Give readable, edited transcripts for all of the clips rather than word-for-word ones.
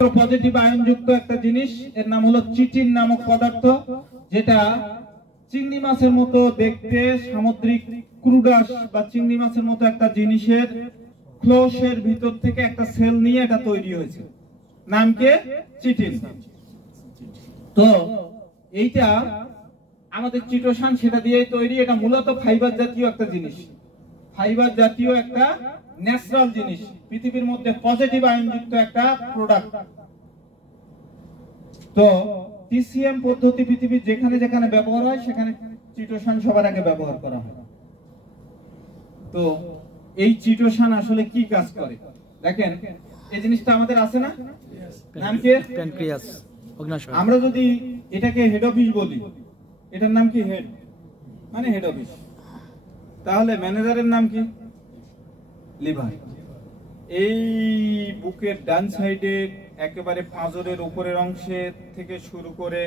Positive আয়নযুক্ত একটা জিনিস, এর নাম হলো চিটিন নামক পদার্থ, যেটা চিংড়ি মাছের মতো দেখতে, সামুদ্রিক ক্রুডাস বা চিংড়ি মাছের মতো একটা জিনিসের ক্লোসের ভিতর থেকে একটা সেল নিয়ে এটা তৈরি হয়েছে, নাম কি চিটিন। তো এইটা আমাদের চিটোসান সেটা দিয়েই তৈরি। এটা মূলত ফাইবার জাতীয় একটা জিনিস, ফাইবার জাতীয় একটা ন্যাচারাল জিনিস, পৃথিবীর মধ্যে পজিটিভ আয়নযুক্ত একটা প্রোডাক্ট। তো টিসিএম পদ্ধতি পৃথিবীর যেখানে যেখানে ব্যবহার হয় সেখানে চিটোসান সবার আগে ব্যবহার করা হয়। তো এই চিটোসান আসলে কি কাজ করে দেখেন, এই জিনিসটা আমাদের আছে না, নাম কি প্যানক্রিয়াস, অগ্ন্যাশয়। আমরা যদি এটাকে হেড অফিস বলি, এটার নাম কি হেড, মানে হেড অফিস, তাহলে ম্যানেজারের নাম কি লিভার। এই বুকের ডান সাইডে একেবারে পাঁজরের উপরের অংশে থেকে শুরু করে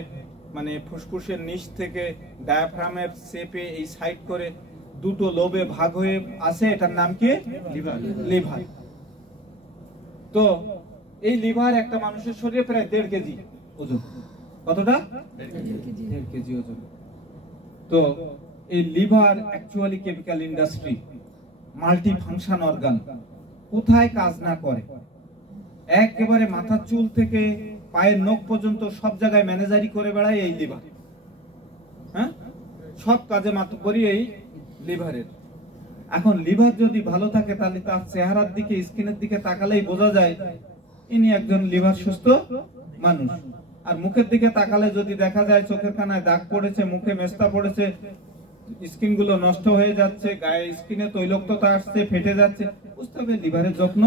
মানে ফুসফুসের নিচ থেকে ডায়াফ্রামের শেপে এই সাইড করে দুটো লোবে ভাগ হয়ে আছে, এটার নাম কি লিভার। লিভার। তো এই লিভার একটা মানুষের শরীরে প্রায় 1.5 কেজি ওজন। কতটা? 1.5 কেজি ওজন। তো এই liver actually chemical industry, multi function organ, কোথায় কাজ না করে, একেবারে মাথার চুল থেকে পায়ের নখ পর্যন্ত সব জায়গায় ম্যানেজারি করে বেড়ায় এই লিভার। হ্যাঁ, সব কাজে মাতব্বরি এই লিভারের। এখন লিভার যদি ভালো থাকে তাহলে তার চেহারার দিকে, স্কিনের দিকে তাকালেই বোঝা যায় ইনি একজন লিভার সুস্থ মানুষ। আর মুখের দিকে তাকালে যদি দেখা যায় চোখের কানায় দাগ পড়েছে, মুখে মেস্তা পড়েছে, স্কিন গুলো নষ্ট হয়ে যাচ্ছে, গায়ে স্কিনে তৈলাক্ততা আসছে, ফেটে যাচ্ছে, বুঝতে হবে লিভারের যত্ন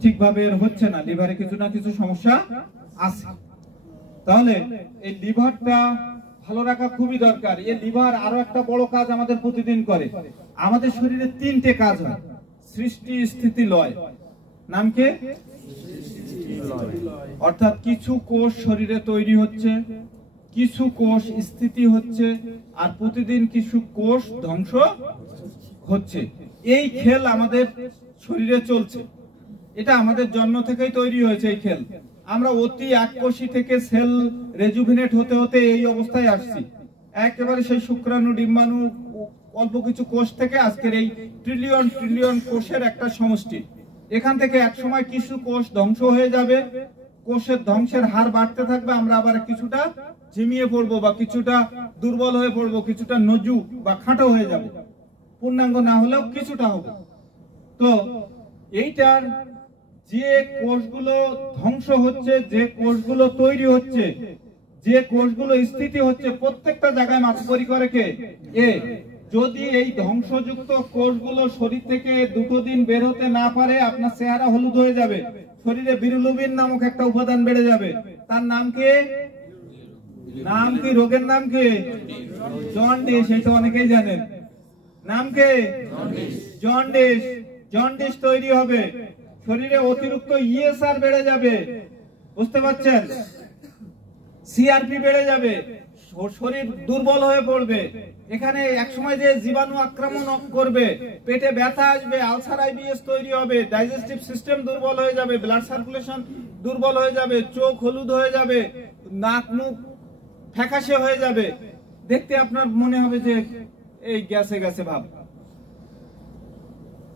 ঠিকভাবে হচ্ছে না, লিভারে কিছু না কিছু সমস্যা আছে। তাহলে এই লিভারটা ভালো রাখা খুবই দরকার। এই লিভার আরো একটা বড় কাজ আমাদের প্রতিদিন করে। আমাদের শরীরে 3টে কাজ হয়, সৃষ্টি, স্থিতি, লয়। নাম কি? অর্থাৎ কিছু কোষ শরীরে তৈরি হচ্ছে, কিছু কোষ স্থিতি হচ্ছে, আর প্রতিদিন কিছু কোষ ধ্বংস হচ্ছে। এই খেল আমাদের শরীরে চলছে, এটা আমাদের জন্ম থেকেই তৈরি হয়েছে এই খেল। আমরা অতি এককোষী থেকে সেল রেজুভিনেট হতে হতে এই অবস্থায় আসছি, একেবারে সেই শুক্রাণু, ডিম্বাণু, অল্প কিছু কোষ থেকে আজকের এই ট্রিলিয়ন ট্রিলিয়ন কোষের একটা সমষ্টি। এখান থেকে এক সময় কিছু কোষ ধ্বংস হয়ে যাবে, কোষের ধ্বংসের হার বাড়তে থাকবে, আমরা আবার কিছুটা ঝিমিয়ে পড়বো বা কিছুটা দুর্বল হয়ে পড়বো, কিছুটা নজু বা খাটো হয়ে যাব, পূর্ণাঙ্গ না হলেও কিছুটা হবে। তো এইটার যে কোষগুলো ধ্বংস হচ্ছে, যে কোষগুলো তৈরি হচ্ছে, যে কোষগুলো স্থিতি হচ্ছে, প্রত্যেকটা জায়গায় মাতব্বরি করে কে? এ। যদি এই ধ্বংসযুক্ত কোষগুলো শরীর থেকে 2 দিন বের হতে না পারে, আপনার চেহারা হলুদ হয়ে যাবে, শরীরে বিরুলুবিন নামক একটা উপাদান বেড়ে যাবে। তার নাম কি? নাম কি? রোগের নাম কি? জন্ডিস। এটা অনেকেই জানেন। নাম কি? জন্ডিস। জন্ডিস তৈরি হবে, শরীরে অতিরিক্ত ইএসআর বেড়ে যাবে, বুঝতে পারছেন? সিআরপি বেড়ে যাবে, শরীর দুর্বল হয়ে পড়বে। এখানে একসময় যে জীবাণু আক্রমণ করবে, পেটে ব্যথা আসবে, আলসার, আইবিএস তৈরি হবে, ডাইজেস্টিভ সিস্টেম দুর্বল হয়ে যাবে, ব্লাড সার্কুলেশন দুর্বল হয়ে যাবে, চোখ হলুদ হয়ে যাবে, নাক মুখ ফ্যাকাশে হয়ে যাবে, দেখতে আপনার মনে হবে যে এই গ্যাসে গ্যাসে ভাব।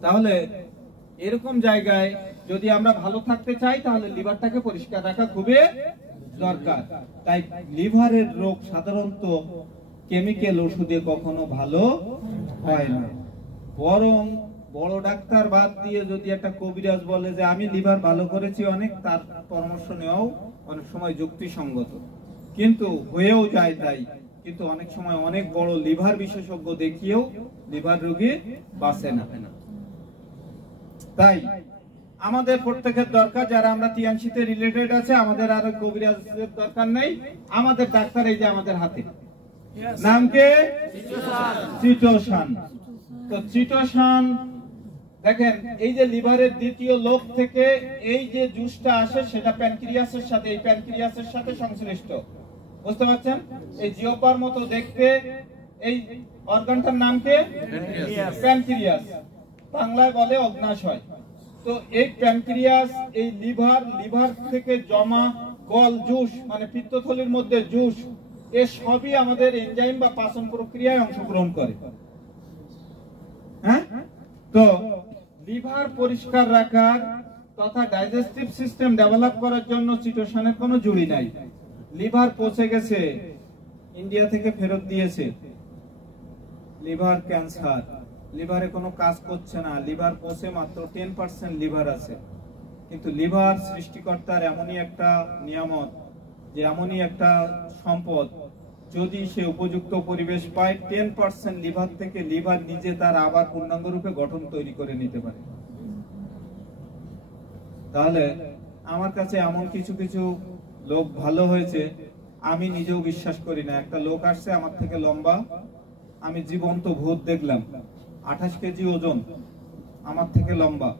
তাহলে এরকম জায়গায় যদি আমরা ভালো থাকতে চাই, তাহলে লিভারটাকে পরিষ্কার রাখা খুবই দরকার। তাই লিভারের রোগ সাধারণত কেমিক্যাল ওষুধে কখনো ভালো হয় না, বরং বড় ডাক্তার বাদ দিয়ে যদি একটা কবিরাজ বলে যে আমি লিভার ভালো করেছি অনেক, তার পরামর্শ নেওয়াও অনেক সময় যুক্তিসঙ্গত, কিন্তু হয়েও যায় তাই। কিন্তু অনেক সময় অনেক বড় লিভার বিশেষজ্ঞ দেখিয়েও লিভার রোগী বাঁচে না। তাই আমাদের প্রত্যেকের দরকার, যারা আমরা টিএনসিতে রিলেটেড আছে, আমাদের আর কবিরাজের দরকার নেই, আমাদের ডাক্তার এই যে আমাদের হাতে। নাম কি? চিটোসান। তো চিটোসান দেখেন, এই যে লিভারের দ্বিতীয় লোব থেকে এই যে জুসটা আসে, সেটা প্যানক্রিয়াসের সাথে, এই প্যানক্রিয়াসের সাথে সংশ্লিষ্ট, বুঝতে পারছেন? এই জিওপার মতো দেখতে এই অর্গানটার নাম কি? প্যানক্রিয়াস। বাংলায় বলে অগ্ন্যাশয়। তো এই প্যানক্রিয়াস, এই লিভার থেকে জমা গল জুস মানে পিত্তথলির মধ্যে জুস, এ সবই আমাদের এনজাইম বা পাচন প্রক্রিয়ায় অংশগ্রহণ করে। হ্যাঁ, তো লিভার পরিষ্কার রাখার তথা ডাইজেস্টিভ সিস্টেম ডেভেলপ করার জন্য চিটোসানের কোনো জুড়ি নাই। লিভার পচে গেছে, ইন্ডিয়া থেকে ফেরত দিয়েছে, লিভার ক্যান্সার, লিভারে কোনো কাজ করছে না, লিভার পচে মাত্র 10% লিভার আছে। কিন্তু লিভার সৃষ্টিকর্তার এমনই একটা নিয়ামত, যে এমনই একটা সম্পদ, যদি সে উপযুক্ত পরিবেশ পায় 10% লিভার থেকে লিভার নিজে তার আবার পূর্ণাঙ্গ রূপে গঠন তৈরি করে নিতে পারে। তাহলে আমার কাছে এমন কিছু কিছু লোক ভালো হয়েছে, আমি নিজেও বিশ্বাস করি না। একটা লোক আসছে আমার থেকে লম্বা, আমি জীবন্ত ভূত দেখলাম, 28 কেজি ওজন, আমার থেকে লম্বা।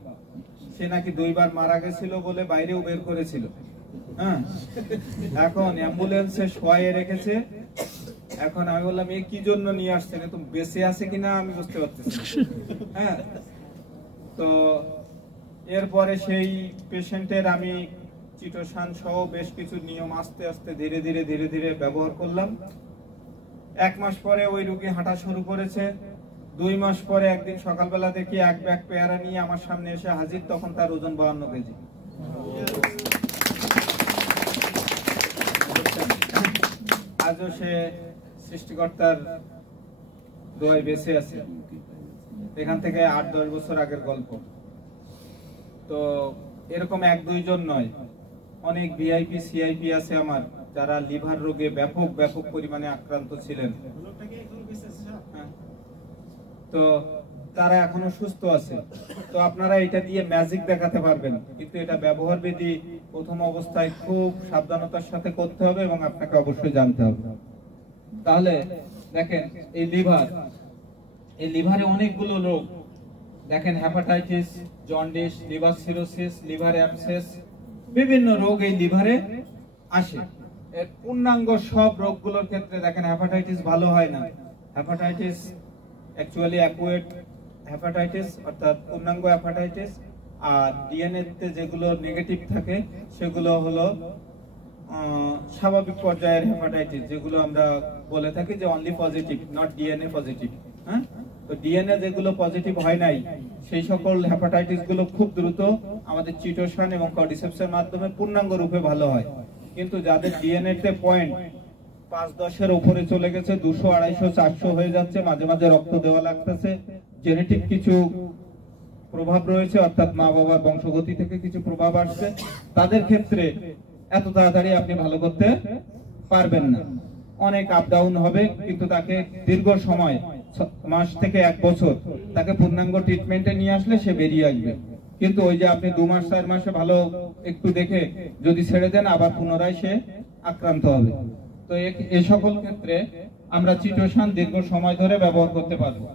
সে নাকি 2 বার মারা গেছিল বলে বাইরেও বের করেছিল। হ্যাঁ, এখন অ্যাম্বুলেন্সে শোয়ে রেখেছে। এখন আমি বললাম, এই কি জন্য নিয়ে আসছেন, তো বেঁচে আছে কিনা আমি বুঝতে পারতেছি। হ্যাঁ, তো এরপরে সেই পেশেন্টের আমি চিটোসান সহ বেশ কিছু নিয়ম আস্তে আস্তে ধীরে ধীরে ব্যবহার করলাম। 1 মাস পরে ওই রোগী হাঁটা শুরু করেছে। 2 মাস পরে একদিন সকালবেলা দেখি 1 ব্যাগ পেয়ারা নিয়ে আমার সামনে এসে হাজির, তখন তার ওজন 52 কেজি। আজও সে সৃষ্টিকর্তার দোয়ায় বেঁচে আছে। এখান থেকে 8-10 বছর আগের গল্প। তো এরকম 1-2 জন নয়, অনেক ভিআইপি সিআইপি আছে আমার, যারা লিভার রোগে ব্যাপক পরিমাণে আক্রান্ত ছিলেন। তো তারা এখনো সুস্থ আছে। তো আপনারা এটা দিয়ে ম্যাজিক দেখাতে পারবেন, কিন্তু এটা ব্যবহার বিধি প্রথম অবস্থায় খুব সাবধানতার সাথে করতে হবে এবং আপনাকে অবশ্যই জানতে হবে। তাহলে দেখেন, এই লিভারে অনেকগুলো রোগ দেখেন, hepatitis, jaundice, liver cirrhosis, liver abscess, বিভিন্ন রোগ এই লিভারে আসে। এর পূর্ণাঙ্গ সব রোগগুলোর ক্ষেত্রে দেখেন হেপাটাইটিস ভালো হয় না। হেপাটাইটিস অ্যাকচুয়ালি অ্যাকুয়েট হেপাটাইটিস অর্থাৎ পূর্ণাঙ্গ হেপাটাইটিস, আর ডিএনএ তে যেগুলো নেগেটিভ থাকে সেগুলো হলো স্বাভাবিক পর্যায়ের হেপাটাইটিস, যেগুলো আমরা বলে থাকি যে only positive, not DNA positive. হ্যাঁ, তো ডিএনএ যেগুলো পজিটিভ হয় নাই, সেই সকল হেপাটাইটিস গুলো খুব দ্রুত আমাদের চিটোসান এবং কর্ডিসেপসের মাধ্যমে পূর্ণাঙ্গ রূপে ভালো হয়। কিন্তু যাদের ডিএনএ তে পয়েন্ট 5-10 উপরে চলে গেছে, 200, 250, 400 হয়ে যাচ্ছে, মাঝে মাঝে রক্ত দেওয়া লাগতেছে, জেনেটিক কিছু প্রভাব রয়েছে, অর্থাৎ মা বাবার বংশগতি থেকে কিছু প্রভাব আসছে, তাদের ক্ষেত্রে এত তাড়াতাড়ি আপনি ভালো করতে পারবেন না। অনেক আপ ডাউন হবে, কিন্তু তাকে দীর্ঘ সময়, মাস থেকে 1 বছর তাকে পূর্ণাঙ্গ ট্রিটমেন্টে নিয়ে আসলে সে বেরিয়ে আসবে। কিন্তু ওই যে আপনি 2 মাস 4 মাসে ভালো একটু দেখে যদি ছেড়ে দেন, আবার পুনরায় সে আক্রান্ত হবে। তো এই সকল ক্ষেত্রে আমরা চিটোসান দীর্ঘ সময় ধরে ব্যবহার করতে পারবো।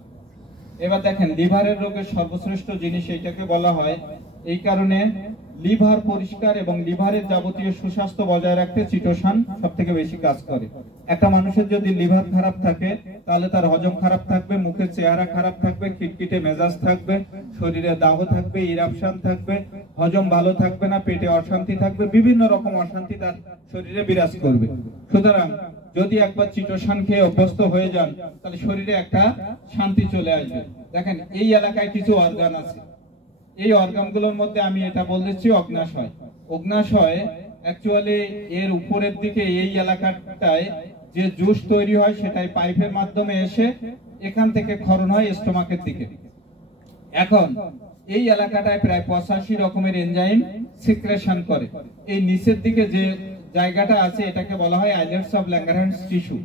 এবার দেখেন, লিভারের রোগের সর্বশ্রেষ্ঠ জিনিস এইটাকে বলা হয়, এই কারণে লিভার পরিষ্কার এবং লিভারের যাবতীয় সুস্বাস্থ্য বজায় রাখতে চিটোসান সবথেকে বেশি কাজ করে। একটা মানুষের যদি লিভার খারাপ থাকে, তাহলে তার হজম খারাপ থাকবে, মুখের চেহারা খারাপ থাকবে, খিটখিটে মেজাজ থাকবে, শরীরে দাহ থাকবে, ইরাপশন থাকবে, হজম ভালো থাকবে না, পেটে অশান্তি থাকবে, বিভিন্ন রকম অশান্তি তার শরীরে বিরাজ করবে। সুতরাং যদি একবার চিটোসান খেয়ে অভ্যস্ত হয়ে যান, তাহলে শরীরে একটা শান্তি চলে আসবে। দেখেন, এই এলাকায় কিছু অর্গান আছে, এই অর্গানগুলোর মধ্যে আমি এটা বলতেছি অগ্নাশয়। অগ্নাশয় অ্যাকচুয়ালি এর উপরের দিকে এই এলাকাটায় যে জুস তৈরি হয়, সেটাই পাইপের মাধ্যমে এসে এখান থেকে ক্ষরণ হয় স্টোমাকের দিকে। এখন এই এলাকাটায় প্রায় 85 রকমের এনজাইম সিক্রেশন করে। এই নিচের দিকে যে জায়গাটা আছে, এটাকে বলা হয় আইলেটস অফ ল্যাঙ্গারহ্যান্স টিস্যু।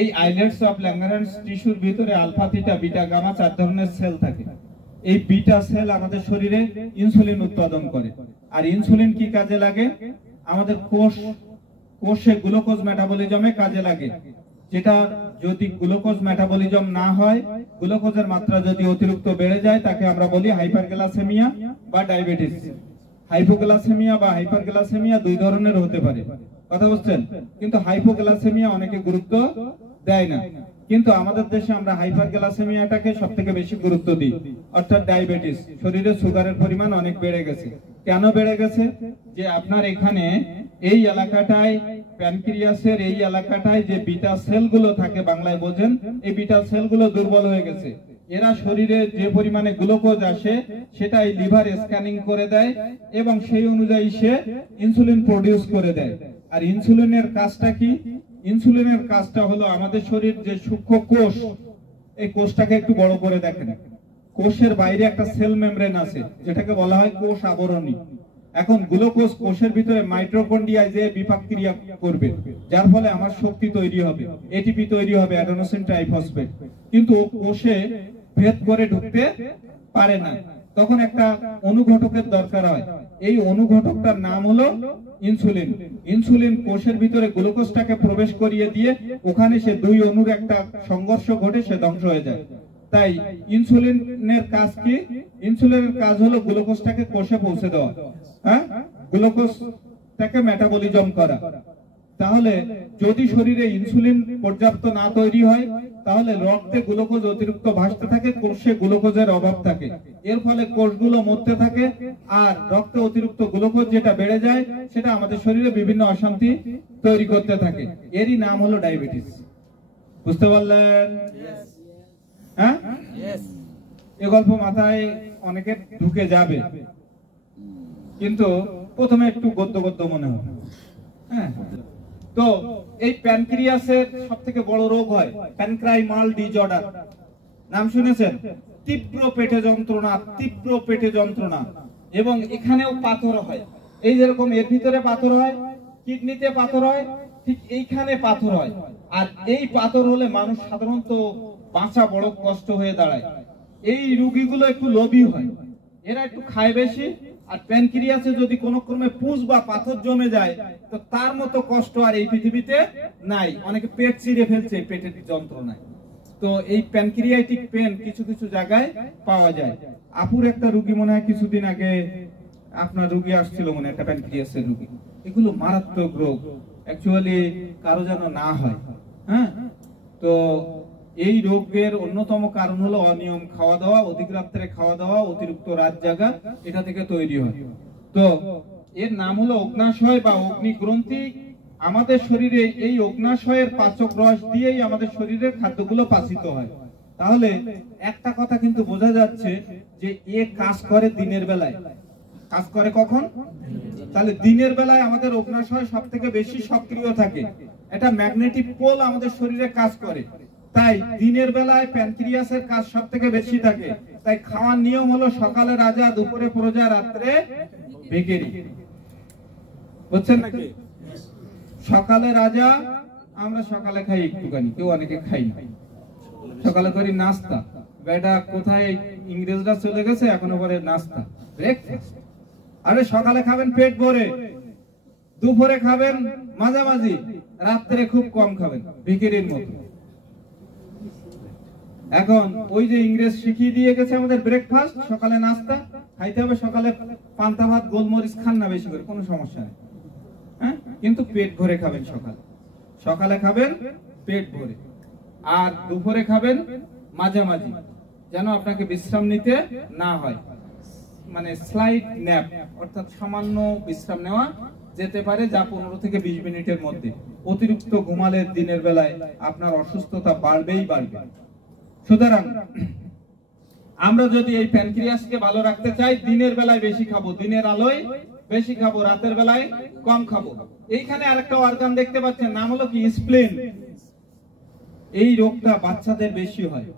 এই আইলেটস অফ ল্যাঙ্গারহ্যান্স টিস্যুর ভিতরে আলফা, থিটা, বিটা, গামা 4 ধরনের সেল থাকে। এই বিটা সেল আমাদের শরীরে ইনসুলিন উৎপাদন করে। আর ইনসুলিন কি কাজে লাগে? আমাদের কোষে গ্লুকোজ মেটাবলিজমে কাজে লাগে। যেটা যদি গ্লুকোজ মেটাবলিজম না হয়, গ্লুকোজের মাত্রা যদি অতিরিক্ত বেড়ে যায়, তাকে আমরা বলি হাইপারগ্লাইসেমিয়া বা ডায়াবেটিস। হাইপোগ্লাইসেমিয়া বা হাইপারগ্লাইসেমিয়া 2 ধরনের হতে পারে, কথা বুঝছেন? কিন্তু হাইপোগ্লাইসেমিয়া অনেকে গুরুত্ব দেয় না, কিন্তু আমাদের দেশে আমরা হাইপারগ্লাইসেমিয়াটাকে সবথেকে বেশি গুরুত্ব দিই, অর্থাৎ ডায়াবেটিস। শরীরে সুগারের পরিমাণ অনেক বেড়ে গেছে। কেন বেড়ে গেছে? যে আপনার এখানে এই এলাকাটায় প্যানক্রিয়াসের এই এলাকাটায় যে বিটা সেলগুলো থাকে, বাংলায় বোঝেন, এই বিটা সেলগুলো দুর্বল হয়ে গেছে। এরা শরীরে যে পরিমাণে গ্লুকোজ আসে সেটাই লিভার স্ক্যানিং করে দেয় এবং সেই অনুযায়ী সে ইনসুলিন প্রডিউস করে দেয়। আর ইনসুলিনের কাজটা কি? ইনসুলিনের কাজটা হলো আমাদের শরীর যে সূক্ষ্ম কোষ, এই কোষটাকে একটু বড় করে দেখেন। কোষের বাইরে একটা সেল মেমব্রেন আছে যেটাকে বলা হয় কোষ আবরণী। এখন গ্লুকোজ কোষের ভিতরে মাইটোকন্ড্রিয়ায় যে বিপাক ক্রিয়া করবে, যার ফলে আমার শক্তি তৈরি হবে, এটিপি তৈরি হবে, অ্যাডেনোসিন ট্রাইফসফেট, কিন্তু কোষে ভেদ করে ঢুকতে পারে না। তখন একটা অনুঘটকের দরকার হয়। এই অনুঘটকটার নাম হলো ইনসুলিন। ইনসুলিন কোষের ভিতরে গ্লুকোজটাকে প্রবেশ করিয়ে দিয়ে ওখানে সে দুই অণুর একটা সংঘর্ষ ঘটে, সে ধ্বংস হয়ে যায়। তাই ইনসুলিনের কাজ কি? ইনসুলিনের কাজ হলো গ্লুকোজটাকে কোষে পৌঁছে দেওয়া, হ্যাঁ, গ্লুকোজটাকে মেটাবলিজম করা। তাহলে যদি শরীরে ইনসুলিন পর্যাপ্ত না তৈরি হয়, তাহলে রক্তে গ্লুকোজ অতিরিক্ত ভাসতে থাকে, কোষে গ্লুকোজের অভাব থাকে। এর ফলে কোষগুলো মরতে থাকে আর রক্তে অতিরিক্ত গ্লুকোজ যেটা বেড়ে যায় সেটা আমাদের শরীরে বিভিন্ন অশান্তি তৈরি করতে থাকে। এরই নাম হলো ডায়াবেটিস। বুঝতে পারলেন? হ্যাঁ, এই গল্প মাথায় অনেকের ঢুকে যাবে, কিন্তু প্রথমে একটু গদ্য গদ্য মনে হবে। হ্যাঁ, তো এই প্যানক্রিয়াসের সবথেকে বড় রোগ হয় প্যানক্রাইমাল ডিজঅর্ডার। নাম শুনেছেন? তীব্র পেটে যন্ত্রণা, তীব্র পেটে যন্ত্রণা, এবং এখানেও পাথর হয়। এই যেরকম এর ভিতরে পাথর হয়, কিডনিতে পাথর হয়, ঠিক এইখানে পাথর হয়। আর এই পাথর হলে মানুষ সাধারণত বাঁচা বড় কষ্ট হয়ে দাঁড়ায়। এই রোগীগুলো একটু লোভী হয়, এরা একটু খায় বেশি। আর প্যানক্রিয়াসে যদি কোনো ক্রমে পুঁজ বা পাথর জমে যায়, তো তার মতো কষ্ট আর এই পৃথিবীতে নাই। অনেকে পেট চিরে ফেলছে পেটের যন্ত্রণায়। তো এই প্যানক্রিয়াটিক পেন কিছু কিছু জায়গায় পাওয়া যায়। আপুর একটা রোগী মনে হয় কিছুদিন আগে আপনার রোগী আসছিল, মনে একটা প্যানক্রিয়াসের রোগী। এগুলো মারাত্মক রোগ, অ্যাকচুয়ালি কারো যেন না হয়। হ্যাঁ, তো এই রোগের অন্যতম কারণ হলো অনিয়ম খাওয়া দাওয়া, অধিক রাত্রে খাওয়া দাওয়া, অতিরিক্ত রাত জাগা, এটা থেকে তৈরি হয়। তো এর নাম হলো অগ্নাশয় বা অগ্নিগ্রন্থি। আমাদের শরীরে এই অগ্নাশয়ের পাচক রস দিয়েই আমাদের শরীরের খাদ্যগুলো পাচিত হয়। তাহলে একটা কথা কিন্তু বোঝা যাচ্ছে যে এ কাজ করে দিনের বেলায়। কাজ করে কখন? তাহলে দিনের বেলায় আমাদের অগ্নাশয় সবথেকে বেশি সক্রিয় থাকে। এটা ম্যাগনেটিক পোল আমাদের শরীরে কাজ করে। তাই দিনের বেলায় প্যানক্রিয়াসের কাজ সবথেকে বেশি থাকে। তাই খাওয়ার নিয়ম হলো সকালে রাজা, দুপুরে প্রজা, রাত্রে ভিখারি। বুঝছেন নাকি? সকালে রাজা, আমরা সকালে খাই একটুখানি, কেউ অনেকে খাই না। সকালে করি নাস্তা, বেটা কোথায় ইংরেজরা চলে গেছে, এখনো পরে নাস্তা, ব্রেকফাস্ট। আরে সকালে খাবেন পেট ভরে, দুপুরে খাবেন মাঝামাঝি, রাত্রে খুব কম খাবেন, ভিখারির মতো। এখন ওই যে ইংরেজ শিখিয়ে দিয়ে গেছে আমাদের ব্রেকফাস্ট, সকালে নাস্তা খাইতে হবে। সকালে পান্তা ভাত, গোলমরিচ খান না বেশি করে, কোনো সমস্যা নেই, হ্যাঁ, কিন্তু পেট ভরে খাবেন। সকালে খাবেন পেট ভরে, আর দুপুরে খাবেন মাঝামাঝি, যেন আপনাকে বিশ্রাম নিতে না হয়। মানে স্লাইট ন্যাপ, অর্থাৎ সামান্য বিশ্রাম নেওয়া যেতে পারে, যা 15 থেকে 20 মিনিটের মধ্যে। অতিরিক্ত ঘুমালে দিনের বেলায় আপনার অসুস্থতা বাড়বেই বাড়বে। সুতরাং আমরা যদি এই প্যানক্রিয়াসকে ভালো রাখতে চাই, দিনের বেলায় বেশি খাবো, দিনের আলোয় বেশি খাবো, রাতের বেলায় কম খাবো। এইখানে আরেকটা অর্গান দেখতে পাচ্ছেন, নাম হলো কি? স্প্লিন। এই রোগটা বাচ্চাদের বেশি হয়,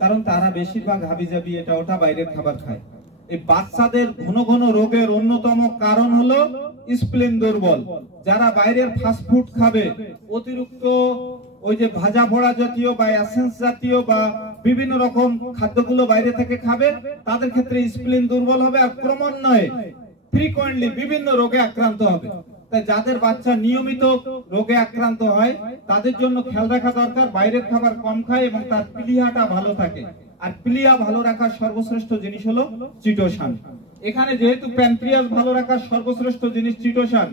কারণ তারা বেশিরভাগ হাবিজাবি এটা ওটা বাইরের খাবার খায়। এই বাচ্চাদের ঘন ঘন রোগের অন্যতম কারণ হলো স্প্লিন দুর্বল। যারা বাইরের ফাস্ট ফুড খাবে, অতিরিক্ত ওই যে ভাজা পোড়া জাতীয় বা এসেন্স জাতীয় বা বিভিন্ন রকম খাদ্যগুলো বাইরে থেকে খাবে, তাদের ক্ষেত্রে স্প্লিন দুর্বল হবে আর ক্রমান্বয়ে ফ্রিকোয়েন্টলি বিভিন্ন রোগে আক্রান্ত হবে। তাই যাদের বাচ্চা নিয়মিত রোগে আক্রান্ত হয়, তাদের জন্য খেয়াল রাখা দরকার বাইরের খাবার কম খায় এবং তার প্লিহাটা ভালো থাকে। আর প্লিহা ভালো রাখার সর্বশ্রেষ্ঠ জিনিস হলো চিটোসান। এখানে যেহেতু প্যানক্রিয়াস ভালো রাখার সর্বশ্রেষ্ঠ জিনিস চিটোসান,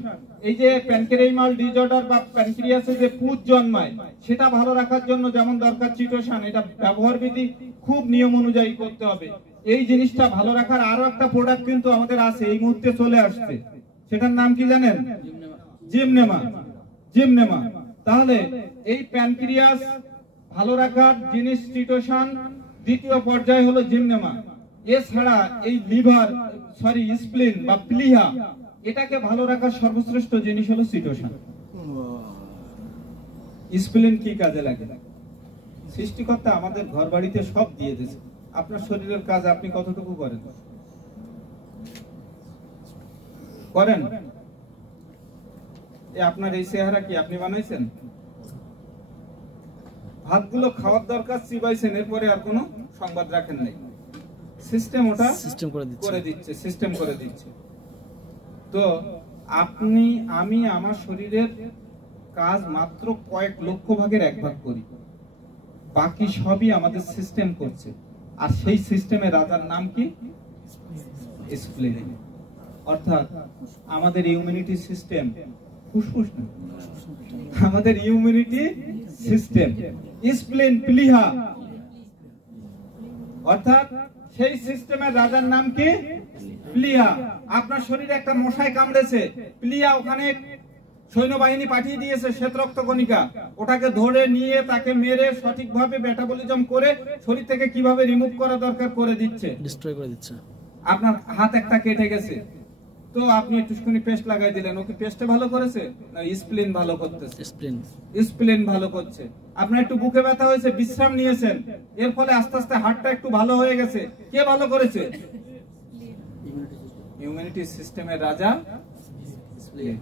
এই যে প্যানক্রিয়াল ডিসঅর্ডার বা প্যানক্রিয়াসে যে পুঁজ জন্মায় সেটা ভালো রাখার জন্য যেমন দরকার চিটোসান, এটা ব্যবহার বিধি খুব নিয়ম অনুযায়ী করতে হবে। এই জিনিসটা ভালো রাখার আরো একটা প্রোডাক্ট কিন্তু আমাদের আছে, এই মুহূর্তে চলে আসছে, সেটার নাম কি জানেন? জিমনেমা। জিমনেমা। তাহলে এই প্যানক্রিয়াস ভালো রাখার জিনিস চিটোসান, দ্বিতীয় পর্যায়ে হলো জিমনেমা। এছাড়া এই লিভার স্প্লিন বা প্লিহা, এটাকে ভালো রাখার সর্বশ্রেষ্ঠ জিনিস হলো চিটোসান। স্প্লিন কি কাজে লাগে? সৃষ্টিকর্তা আমাদের ঘর বাড়িতে সব দিয়ে দিয়েছে, আপনার শরীরের কাজ আপনি কতটুকু করেন? করেন? আপনার এই চেহারা কি আপনি বানাইছেন? ভাতগুলো খাওয়ার দরকার চিবাইছেন, এরপরে আর কোনো সংবাদ রাখেন নাই, সিস্টেম ওটা সিস্টেম করে দিচ্ছে। তো আপনি আমি আমার শরীরের কাজ মাত্র কয়েক লক্ষ ভাগের 1 ভাগ করি, বাকি সবই আমাদের সিস্টেম করছে। আর সেই সিস্টেমের রাজার নাম কি? স্প্লিন। অর্থাৎ আমাদের ইমিউনিটি সিস্টেম, ফুসফুস না, আমাদের ইমিউনিটি সিস্টেম স্প্লিন প্লিহা, অর্থাৎ সেই সিস্টেমের রাজার নাম কি? প্লিহা। আপনার শরীরে একটা মশায় কামড়েছে, প্লিহা ওখানে সৈন্যবাহিনী পাঠিয়ে দিয়েছে, শ্বেত রক্তকণিকা, ওটাকে ধরে নিয়ে তাকে মেরে সঠিকভাবে মেটাবলিজম করে শরীর থেকে কিভাবে রিমুভ করা দরকার করে দিচ্ছে, ডিস্ট্রয় করে দিচ্ছে। আপনার হাত একটা কেটে গেছে, তো আপনি একটুখানি পেস্ট লাগাই দিলেন, ওকে পেস্টে ভালো করেছে না স্প্লিন ভালো করতেছে? স্প্লিন ভালো করছে। আপনার একটু বুকে ব্যথা হয়েছে, বিশ্রাম নিয়েছেন, এর ফলে আস্তে আস্তে হার্টটা একটু ভালো হয়ে গেছে, কে ভালো করেছে? ইমিউনিটি সিস্টেমের রাজা স্প্লিন।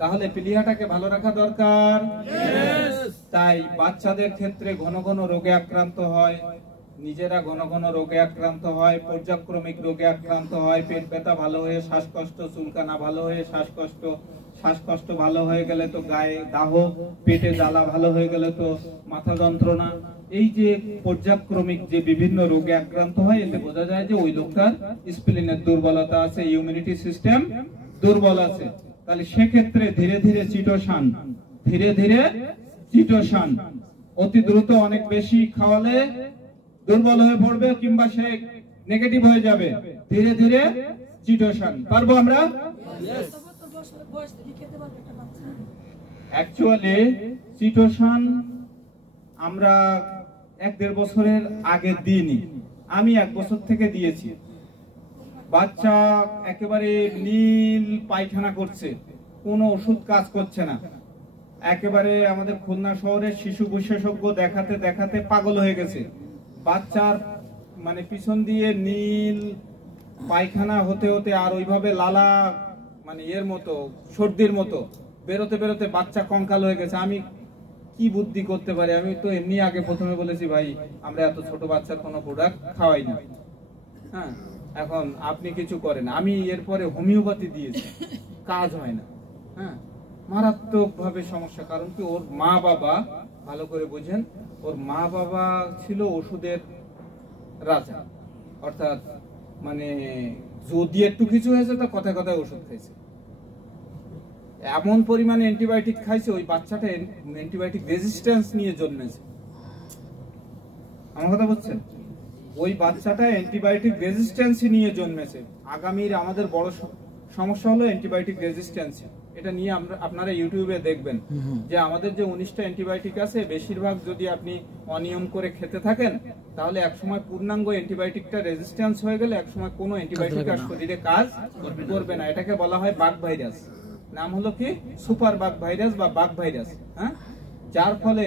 তাহলে প্লিহাটাকে ভালো রাখা দরকার। তাই বাচ্চাদের ক্ষেত্রে ঘন ঘন রোগে আক্রান্ত হয়, নিজেরা ঘন ঘন রোগে আক্রান্ত হয়, পর্যায়ক্রমিক রোগে আক্রান্ত হয়, পেট ব্যথা ভালো হয়ে শ্বাসকষ্ট, চুলকানা ভালো হয়ে শ্বাসকষ্ট, শ্বাসকষ্ট ভালো হয়ে গেলে তো গায়ে দাহ, পেটে জ্বালা ভালো হয়ে গেলে তো মাথা যন্ত্রণা। এই যে পর্যায়ক্রমিক যে বিভিন্ন রোগে আক্রান্ত হয়, এতে বোঝা যায় যে ওই লোকটার স্প্লিনের দুর্বলতা আছে, ইমিউনিটি সিস্টেম দুর্বল আছে। তাহলে সেক্ষেত্রে ধীরে ধীরে চিটোসান অতি দ্রুত অনেক বেশি খাওয়ালে দুর্বল হয়ে পড়বে কিংবা সে নেগেটিভ হয়ে যাবে। ধীরে ধীরে চিটোসান পারবো আমরা? অ্যাকচুয়ালি চিটোসান আমরা 1-1.5 বছরের আগে দিইনি, আমি 1 বছর থেকে দিয়েছি। বাচ্চা একেবারে নীল পায়খানা করছে, কোনো ওষুধ কাজ করছে না, একেবারে আমাদের খুলনা শহরের শিশু বিশেষজ্ঞ দেখাতে দেখাতে পাগল হয়ে গেছে। বাচ্চার মানে পিছন দিয়ে নীল পায়খানা হতে হতে আর ওইভাবে লালা মানে এর মতো সর্দির মতো বেরোতে বেরোতে বাচ্চা কঙ্কাল হয়ে গেছে। আমি কি বুদ্ধি করতে পারি? আমি তো এমনি আগে প্রথমে বলেছি ভাই আমরা এত ছোট বাচ্চার কোনো প্রোডাক্ট খাওয়াই না, হ্যাঁ এখন আপনি কিছু করেন। আমি এরপরে হোমিওপ্যাথি দিয়েছি, কাজ হয় না, হ্যাঁ মারাত্মক ভাবে সমস্যা। কারণ কি ওর মা বাবা, ভালো করে বুঝেন, ওর মা বাবা ছিল ওষুধের রাজা, অর্থাৎ মানে যদি একটু কিছু হয়েছে তো কথায় কথায় ওষুধ খাইছে, এমন পরিমাণে অ্যান্টিবায়োটিক খাইছে ওই বাচ্চাটা অ্যান্টিবায়োটিক রেজিস্ট্যান্স নিয়ে জন্মেছে। আমার কথা বুঝছেন? ওই বাচ্চাটা অ্যান্টিবায়োটিক রেজিস্ট্যান্স নিয়ে জন্মেছে। আগামীর আমাদের বড় সমস্যা হলো অ্যান্টিবায়োটিক রেজিস্ট্যান্স। এটা নিয়ে আপনারা ইউটিউবে দেখবেন যে আমাদের যে 19টা অ্যান্টিবায়োটিক আছে, বেশিরভাগ যদি আপনি অনিয়ম করে খেতে থাকেন তাহলে একসময় পূর্ণাঙ্গ অ্যান্টিবায়োটিকটা রেজিস্ট্যান্স হয়ে গেলে একসময় কোনো অ্যান্টিবায়োটিক আর শরীরে কাজ করবে না। এটাকে বলা হয় বাগ ভাইরাস। নাম হলো কি? সুপার বাগ ভাইরাস বা বাগ ভাইরাস, হ্যাঁ, যার ফলে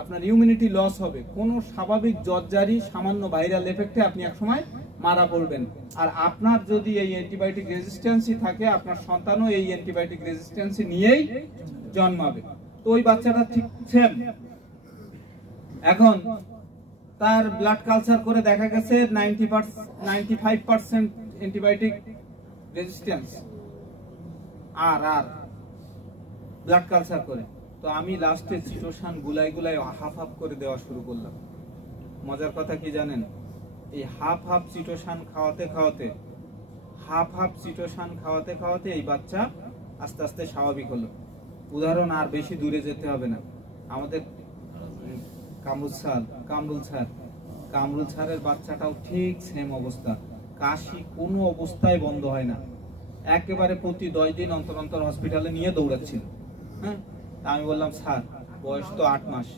আপনার ইমিউনিটি লস হবে। কোনো স্বাভাবিক জ্বরজারি সামান্য ভাইরাল এফেক্টে আপনি একসময় মারা পড়বেন। আর আপনার যদি এই অ্যান্টিবায়োটিক রেজিস্ট্যান্সই থাকে, আপনার সন্তানও এই অ্যান্টিবায়োটিক রেজিস্ট্যান্স নিয়েই জন্মাবে। তো ওই বাচ্চাটা ঠিক সেম। এখন তার ব্লাড কালচার করে দেখা গেছে 95% অ্যান্টিবায়োটিক রেজিস্ট্যান্স। আর ব্লাড কালচার করে তো আমি লাস্টে চিটোসান গুলাই হাফ করে দেওয়া শুরু করলাম। মজার কথা কি জানেন? এই হাফ চিটোসান খাওয়াতে হাফ হাফ চিটোসান খাওয়াতে খাওয়াতে এই বাচ্চা আস্তে আস্তে স্বাভাবিক হলো। উদাহরণ আর বেশি দূরে যেতে হবে না, আমাদের কামরুল স্যারের বাচ্চাটাও ঠিক সেম অবস্থা, কাশি কোনো অবস্থায় বন্ধ হয় না, একেবারে প্রতি 10 দিন অন্তর অন্তর হসপিটালে নিয়ে দৌড়াচ্ছিল। হ্যাঁ, আমি বললাম স্যার বয়স তো 8 মাস,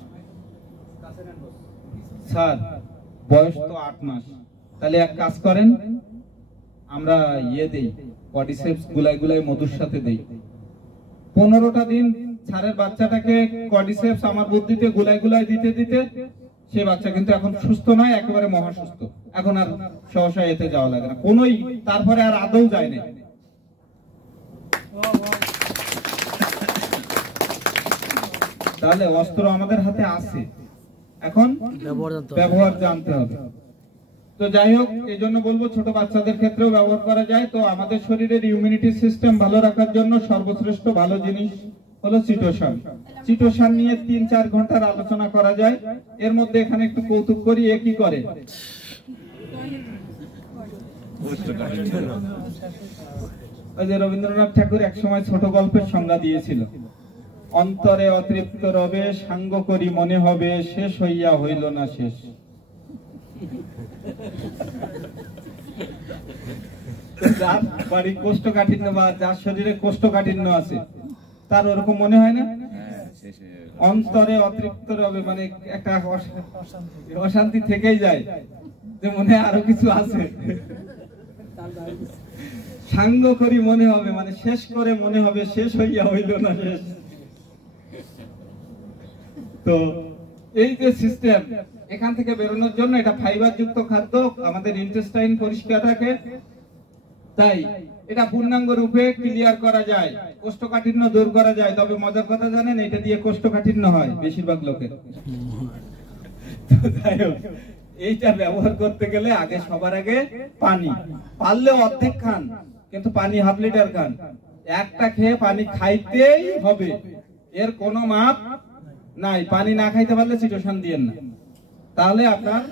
স্যার বয়স তো 8 মাস, তাহলে এক কাজ করেন, আমরা দেই কর্ডিসেপস গুলাই মধুর সাথে দেই। 15টা দিন স্যারের বাচ্চাটাকে কর্ডিসেপস আমার বুদ্ধিতে গুলাই দিতে দিতে সে বাচ্চা কিন্তু এখন সুস্থ নয়, একেবারে মহা সুস্থ, এখন আর সহসা এতে যাওয়া লাগে না কোনোই, তারপরে আর আদৌ যায় না। তাহলে অস্ত্র আমাদের হাতে আছে, এখন ব্যবহার জানতে হবে। তো যাই হোক, এই জন্য বলবো ছোট বাচ্চাদের ক্ষেত্রেও ব্যবহার করা যায়। তো আমাদের শরীরের ইমিউনিটি সিস্টেম ভালো রাখার জন্য সর্বশ্রেষ্ঠ ভালো জিনিস হলো চিটোসান। চিটোসান নিয়ে 3-4 ঘন্টার আলোচনা করা যায়। এর মধ্যে এখানে একটু কৌতুক করি, এ কি করে, ওই যে রবীন্দ্রনাথ ঠাকুর একসময় ছোট গল্পের সংজ্ঞা দিয়েছিল, অন্তরে অতৃপ্ত রবে সাঙ্গ করি মনে হবে শেষ হইয়া হইল না শেষ। যার বাড়ি কোষ্ঠকাঠিন্য বা যার শরীরে কোষ্ঠকাঠিন্য আছে তার ওরকম মনে হয় না, অন্তরে অতৃপ্ত রবে মানে একটা অশান্তি থেকেই যায়, যে মনে আরো কিছু আছে। সাঙ্গ করি মনে হবে মানে শেষ করে মনে হবে শেষ হইয়া হইল না শেষ। তো এই যে সিস্টেম, এখান থেকে বেরোনোর জন্য এটা ফাইবার যুক্ত খাদ্য, আমাদের ইন্টেস্টাইন পরিষ্কার রাখে, তাই এটা পূর্ণাঙ্গ রূপে ক্লিয়ার করা যায়, কোষ্ঠকাঠিন্য দূর করা যায়। তবে মজার কথা জানেন, এটা দিয়ে কোষ্ঠকাঠিন্য হয় বেশিরভাগ লোকের। যাই হোক, এইটা ব্যবহার করতে গেলে আগে সবার আগে পানি, পারলে অর্ধেক খান, কিন্তু পানি 1/2 লিটার খান। একটা খেয়ে পানি খাইতেই হবে, এর কোনো মাপ নাই। পানি না খাইতে পারলে চিটোসান দিয়েন না, তাহলে আপনার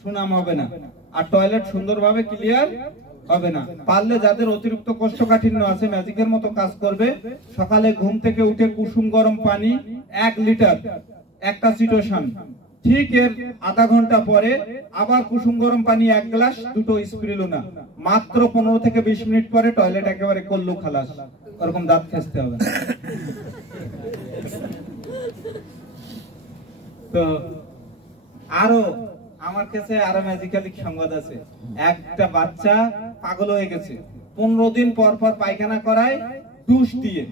সুনাম হবে না, আর টয়লেট সুন্দরভাবে ক্লিয়ার হবে না। পারলে যাদের অতিরিক্ত কোষ্ঠকাঠিন্য আছে, ম্যাজিকের মতো কাজ করবে, সকালে ঘুম থেকে উঠে কুসুম গরম পানি 1 লিটার, একটা চিটোসান, ঠিক এর আধা ঘন্টা পরে আবার কুসুম গরম পানি 1 গ্লাস, 2টো স্পিরুলিনা, মাত্র 15 থেকে 20 মিনিট পরে টয়লেট একেবারে কল্লু খালাস, ওরকম দাঁত খেঁচতে হবে। তো আরো আমার কাছে আরো ম্যাজিক্যালি সংবাদ আছে, একটা বাচ্চা পাগল হয়ে গেছে, 15 দিন পর পর পায়খানা করায় দুষ দিয়ে,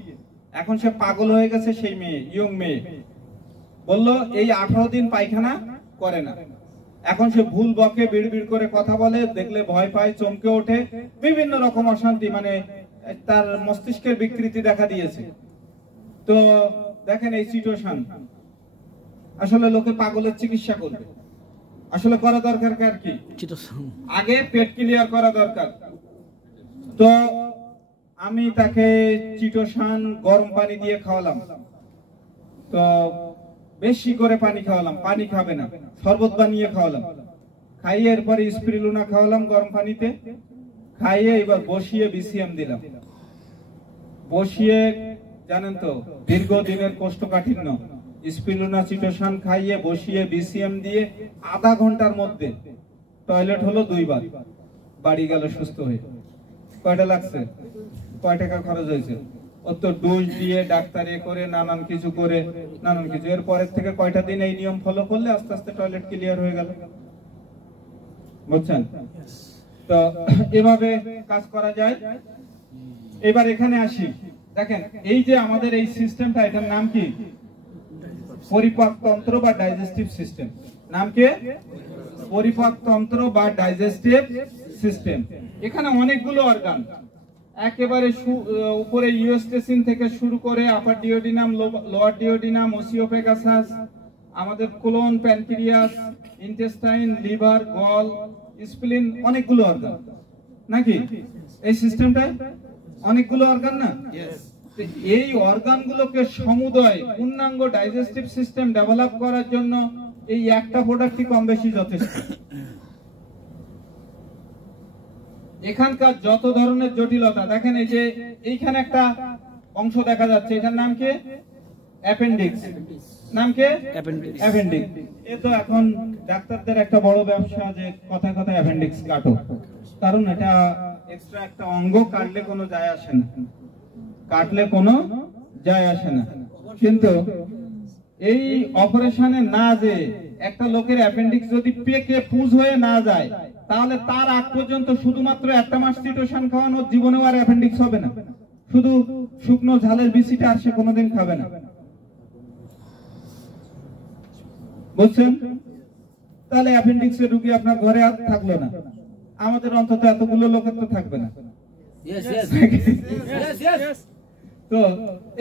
এখন সে পাগল হয়ে গেছে। সেই মেয়ে, ইয়ং মেয়ে, বললো এই 18 দিন পায়খানা করে না, এখন সে ভুল বকে, বিড়বিড় করে কথা বলে, দেখলে ভয় পায়, চমকে ওঠে, বিভিন্ন রকম অশান্তি, মানে তার মস্তিষ্কের বিকৃতি দেখা দিয়েছে। তো দেখেন, এই চিটোসান আসলে লোকে পাগলের চিকিৎসা করবে, আসলে করা দরকার কার কি, আগে পেট ক্লিয়ার করা দরকার। তো আমি তাকে চিটোসান গরম পানি দিয়ে খাওয়ালাম, তো বেশি করে পানি খাওয়ালাম, পানি খাবে না, শরবত বানিয়ে খাওয়ালাম, খাইয়ে এরপরে স্পিরুলিনা খাওয়ালাম গরম পানিতে, খাইয়ে এবার বসিয়ে বিসিএম দিলাম। বসিয়ে জানেন তো দীর্ঘদিনের কোষ্ঠকাঠিন্য, স্পিরুলিনা চিটোসান খাইয়ে বসিয়ে বিসিএম দিয়ে আধা ঘন্টার মধ্যে টয়লেট হলো 2 বার, বাড়ি গেল সুস্থ হয়ে। কয়টা লাগছে, কয় টাকা খরচ হয়েছে, ওর তো ডোজ দিয়ে ডাক্তার করে নানান কিছু করে নানান কিছু, এর পরের থেকে কয়টা দিন এই নিয়ম ফলো করলে আস্তে আস্তে টয়লেট ক্লিয়ার হয়ে গেল, বুঝছেন? তো এভাবে কাজ করা যায়। এবার এখানে আসি, দেখেন এই যে আমাদের এই সিস্টেমটা, এটার নাম কি, পরিপাকতন্ত্র বা ডাইজেস্টিভ সিস্টেম। নাম কি, পরিপাকতন্ত্র বা ডাইজেস্টিভ সিস্টেম। এখানে অনেকগুলো অর্গান, একেবারে উপরে ইউস্টেসিন থেকে শুরু করে আপার ডিওডিনাম, লোয়ার ডিওডিনাম, ওসিওপেগাসাস, আমাদের কোলন, প্যানক্রিয়াস, ইন্টেস্টাইন, লিভার, গল, স্প্লিন, অনেকগুলো অর্গান নাকি এই সিস্টেমটা, অনেকগুলো অর্গান না? এই অর্গানগুলোকে সমুদয় পূর্ণাঙ্গ ডাইজেস্টিভ সিস্টেম ডেভেলপ করার জন্য এই একটা প্রোডাক্টই কম বেশি যথেষ্ট। এখানকার যত ধরনের জটিলতা দেখেন, এই যে এইখানে একটা অংশ দেখা যাচ্ছে, এটার নাম কি? অ্যাপেন্ডিক্স। নাম কি? অ্যাপেন্ডিক্স। এ তো এখন ডাক্তারদের একটা বড় ব্যবসা যে কথায় কথায় অ্যাপেন্ডিক্স কাটো, কারণ এটা এক্সট্রা একটা অঙ্গ, কাটলে কোনো যায় আসে না, কাটলে কোনো যায় আসে না। কিন্তু এই অপারেশনে না যে একটা লোকের অ্যাপেন্ডিক্স যদি পেকে পুজ হয়ে না যায়, তাহলে তার আগ পর্যন্ত শুধুমাত্র একটা মাস চিটোসান খাওয়ানো, জীবনেও আর অ্যাপেন্ডিক্স হবে না। শুধু শুকনো ঝালের বিচিটা আর সে কোনোদিন খাবে না, বুঝছেন? তাহলে অ্যাপেন্ডিক্সের রোগী আপনার ঘরে আর থাকলো না, আমাদের অন্তত এতগুলো লোকের তো থাকবে না। তো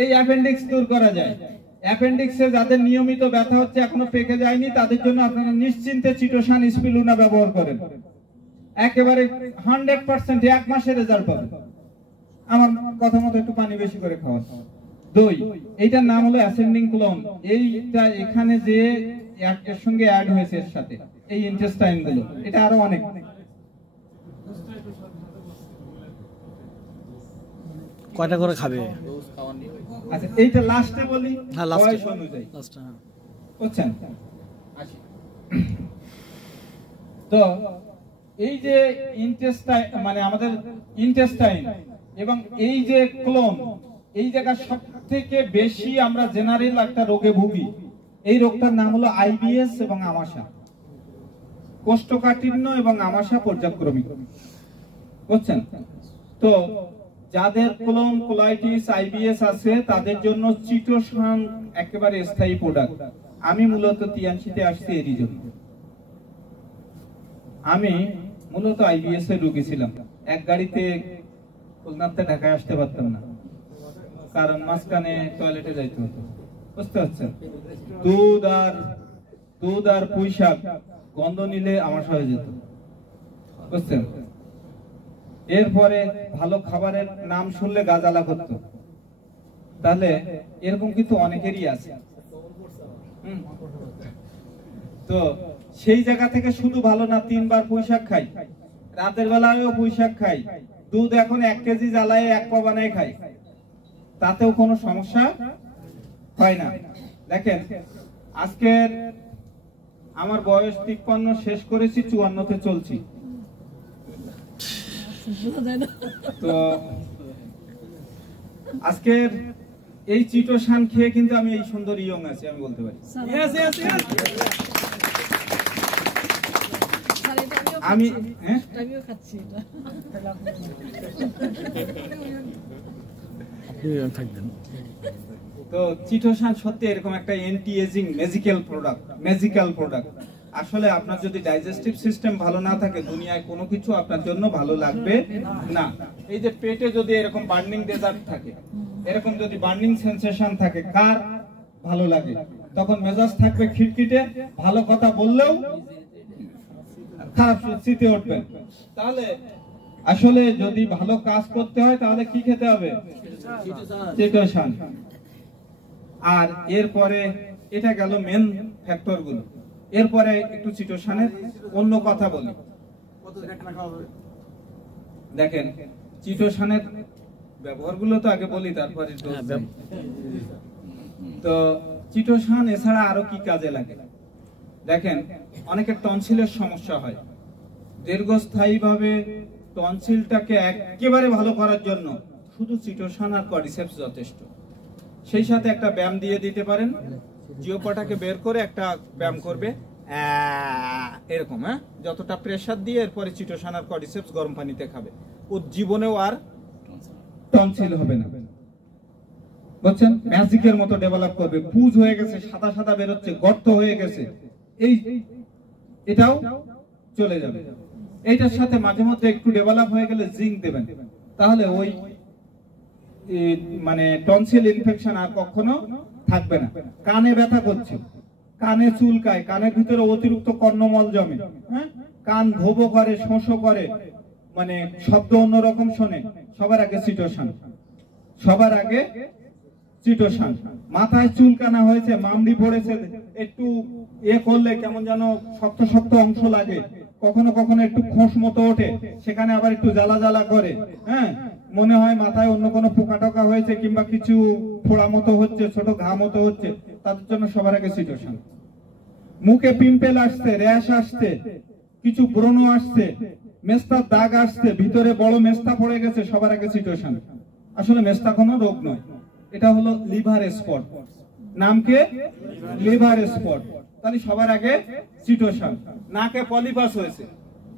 এই অ্যাপেন্ডিক্স দূর করা যায়। অ্যাপেন্ডিক্সে যাদের নিয়মিত ব্যথা হচ্ছে, এখনো পেকে যায়নি, তাদের জন্য আপনারা নিশ্চিন্তে চিটোসান স্পিলুনা ব্যবহার করেন। একেবারে 100% 1 মাসের রেজাল্ট পাবেন। আমার কথা মতো একটু পানি বেশি করে খাওয়ান। 2, এইটার নাম হলো অ্যাসেন্ডিং ক্লোন। এইটা এখানে যে এর সঙ্গে অ্যাড হয়েছে, এর সাথে এই ইন্টেস্টাইন গুলো, এটা আরো অনেক। কয়টা করে খাবে? আচ্ছা, এইটা লাস্টে বলি। হ্যাঁ, লাস্টে। বয়স অনুযায়ী লাস্টে, হ্যাঁ। বুঝছেন? তো এই যে ইন্টেস্টাইন, মানে আমাদের ইন্টেস্টাইন এবং এই যে ক্লোন, এই জায়গা সবথেকে বেশি আমরা জেনারেল একটা রোগে ভুগি। এই রোগটার নাম হলো আইবিএস এবং আমাশা, কোষ্ঠকাঠিন্য এবং আমাশা পর্যায়ক্রমিক, বুঝছেন? তো যাদের কোলন, কোলাইটিস, আইবিএস আছে, তাদের জন্য চিটোসান একেবারে স্থায়ী প্রোডাক্ট। আমি মূলত টিএনসিতে আসছি এরই জন্য। আমি মূলত আইবিএস এর রোগী ছিলাম। এক গাড়িতে খুলনাতে ঢাকায় আসতে পারতাম না, কারণ মাঝখানে টয়লেটে যাইতে হতো, বুঝতে পারছেন? দুধ আর পুঁইশাক গন্ধ নিলে আমাশা হয়ে যেত, বুঝছেন? এরপরে ভালো খাবারের নাম শুনলে গাজালা করতো। তাহলে এরকম কিন্তু অনেকেরই আছে। তো সেই জায়গা থেকে শুধু ভালো না, 3 বার পুঁইশাক খাই, রাতের বেলায়ও পুঁইশাক খাই, দুধ এখন 1 কেজি জ্বালায় 1 পা বানায় খাই, তাতেও কোনো সমস্যা হয় না। দেখেন, আজকের আমার বয়স 53 শেষ করেছি, 54তে চলছি। তো আজকের এই চিটোসান খেয়ে কিন্তু আমি এই সুন্দর ইয়ং আছি, আমি বলতে পারি। আমি খাচ্ছি তো চিটোসান সত্যি এরকম একটা অ্যান্টি এজিং ম্যাজিক্যাল প্রোডাক্ট। আসলে আপনার যদি ডাইজেস্টিভ সিস্টেম ভালো না থাকে, দুনিয়ায় কোনো কিছু আপনার জন্য ভালো লাগবে না। এই যে পেটে যদি এরকম বার্নিং ডেজার্ট থাকে, এরকম যদি বার্নিং সেন্সেশন থাকে, কার ভালো লাগে? তখন মেজাজ থাকবে খিটখিটে, ভালো কথা বললেও খারাপ স্মৃতি উঠবে। তাহলে আসলে যদি ভালো কাজ করতে হয়, তাহলে কি খেতে হবে? চিটোসান। আর এরপরে এটা গেল মেন ফ্যাক্টর গুলো। এরপরে একটু চিটোসানের অন্য কথা বলি। দেখেন, চিটোসানের ব্যবহারগুলো তো আগে বলি, তারপরে তো চিটোসান এছাড়া আরো কি কাজে লাগে? দেখেন, অনেকের টনসিলের সমস্যা হয়। দীর্ঘস্থায়ীভাবে টনসিলটাকে একেবারে ভালো করার জন্য শুধু চিটোসান আর কর্ডিসেপস যথেষ্ট। সেই সাথে একটা ব্যায়াম দিয়ে দিতে পারেন। জিওপাটাকে বের করে একটা ব্যায়াম করবে এরকম, হ্যাঁ, যতটা প্রেসার দিয়ে, এরপরে চিটোসান আর কর্ডিসেপস গরম পানিতে খাবে। ও জীবনেও আর টনসিল হবে না, বুঝছেন? ম্যাজিকের মতো ডেভেলপ করবে। পুজ হয়ে গেছে, সাদা সাদা বের হচ্ছে, গর্ত হয়ে গেছে, এটাও চলে যাবে। এইটার সাথে মাঝে মধ্যে একটু ডেভেলপ হয়ে গেলে জিঙ্ক দেবেন, তাহলে ওই মানে টনসিল ইনফেকশন আর কখনো থাকবে না। কানে ব্যথা করছে, কানে চুলকায়, কানের ভিতরে অতিরিক্ত কর্ণমল জমে, হ্যাঁ, কান ভোবো করে, শোঁসো করে, মানে শব্দ অন্যরকম শোনে, সবার আগে চিটোসান, সবার আগে চিটোসান। মাথায় চুলকানা হয়েছে, মামড়ি পড়েছে, একটু করলে কেমন যেন শক্ত শক্ত অংশ লাগে, কখনো কখনো একটু খোঁস মতো ওঠে, সেখানে আবার একটু জ্বালা জ্বালা করে, হ্যাঁ, মনে হয় মাথায় অন্য কোনো পোকা টোকা হয়েছে কিংবা কিছু ফোড়া মতো হচ্ছে, ছোট ঘা মতো হচ্ছে, তাদের জন্য সবার আগে চিটোসান। মুখে পিম্পল আসছে, র্যাশ আসছে, কিছু ব্রণ আসছে, মেস্তার দাগ আসছে, ভিতরে বড় মেস্তা পড়ে গেছে, সবার আগে চিটোসান। আসলে মেস্তা কোনো রোগ নয়, এটা হলো লিভার স্পট। নাম কি? Liver spot. তাহলে সবার আগে চিটোসান। নাকে পলিপাস হয়েছে,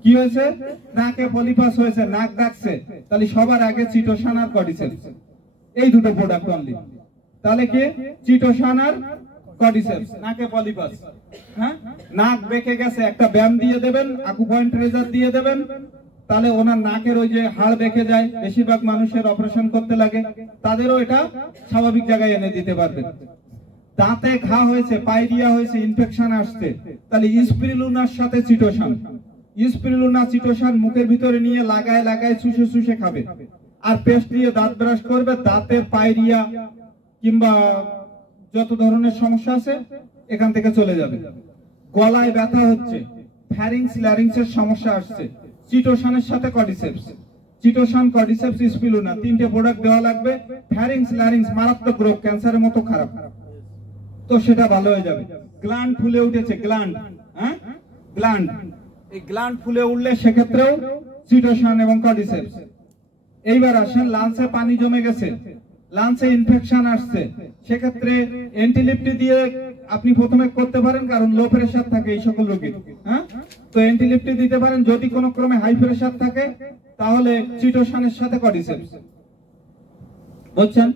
কি হয়েছে? নাকে পলিপাস হয়েছে, নাক ডাকছে, তাহলে সবার আগে চিটোসান আর কর্ডিসেপস, এই দুটো প্রোডাক্ট অনলি। তাহলে কি? চিটোসান আর কর্ডিসেপস। নাকে পলিপাস, হ্যাঁ, নাক বেঁকে গেছে, একটা ব্যায়াম দিয়ে দেবেন, আকুপয়েন্ট রেজার দিয়ে দেবেন, তাহলে ওনার নাকের ওই যে হাড় বেঁকে যায়, বেশিরভাগ মানুষের অপারেশন করতে লাগে, তাদেরও এটা স্বাভাবিক জায়গায় এনে দিতে পারবেন। দাঁতে ঘা হয়েছে, পায়রিয়া হয়েছে, ইনফেকশন আসছে, তাহলে স্পিরুলিনার সাথে চিটোসান। স্পিরুলিনা চিটোসান মুখের ভিতরে নিয়ে লাগায় লাগায় চুষে চুষে খাবে, আর পেস্ট দিয়ে দাঁত ব্রাশ করবে, দাঁতের পায়রিয়া কিংবা যত ধরনের সমস্যা আছে এখান থেকে চলে যাবে। গলায় ব্যথা হচ্ছে, ফ্যারিংস ল্যারিংসের সমস্যা আসছে, চিটোসানের সাথে কর্ডিসেপস। চিটোসান, কর্ডিসেপস, স্পিরুলিনা, তিনটে প্রোডাক্ট দেওয়া লাগবে। ফ্যারিংস ল্যারিংস মারাত্মক রোগ, ক্যান্সারের মতো খারাপ, তো সেটা ভালো হয়ে যাবে। গ্ল্যান্ড ফুলে উঠেছে, গ্ল্যান্ড, হ্যাঁ, গ্ল্যান্ড, এই গ্ল্যান্ড ফুলে উঠলে সেক্ষেত্রেও চিটোসান এবং কর্ডিসেপস। এইবার আসেন, লাঞ্চে পানি জমে গেছে, লাঞ্চে ইনফেকশন আসছে, সেক্ষেত্রে অ্যান্টিলিপ্টি দিয়ে আপনি প্রথমে করতে পারেন, কারণ লো প্রেসার থাকে এই সকল রোগীর, হ্যাঁ, তো অ্যান্টিলিপ্টি দিতে পারেন। যদি কোনো ক্রমে হাই প্রেসার থাকে তাহলে চিটোসানের সাথে কর্ডিসেপস, বুঝছেন?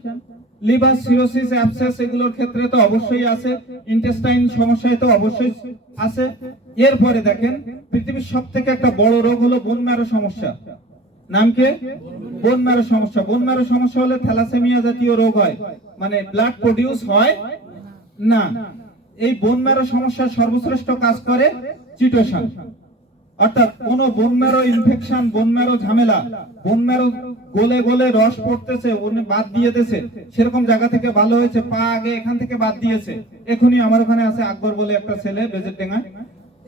লিভার সিরোসিস, অ্যাবসেস, এগুলোর ক্ষেত্রে তো অবশ্যই আছে, ইন্টেস্টাইন সমস্যায় তো অবশ্যই আছে। এরপরে দেখেন, পৃথিবীর সবথেকে একটা বড় রোগ হলো বোন ম্যারো সমস্যা। নাম কি? বোন ম্যারো সমস্যা। বোন ম্যারো সমস্যা হলে থ্যালাসেমিয়া জাতীয় রোগ হয়, মানে ব্লাড প্রডিউস হয় না। এই বোন ম্যারো সমস্যার সর্বশ্রেষ্ঠ কাজ করে চিটোসান। অর্থাৎ কোন bone marrow infection, bone marrow ঝামেলা, বোন ম্যারো গলে গলে রস পড়তেছে, বাদ দিয়ে দিয়েছে, সেরকম জায়গা থেকে ভালো হয়েছে, পা আগে এখান থেকে বাদ দিয়েছে, এখনই আমার ওখানে আছে আকবর বলে একটা ছেলে বেজের ডেঙ্গায়,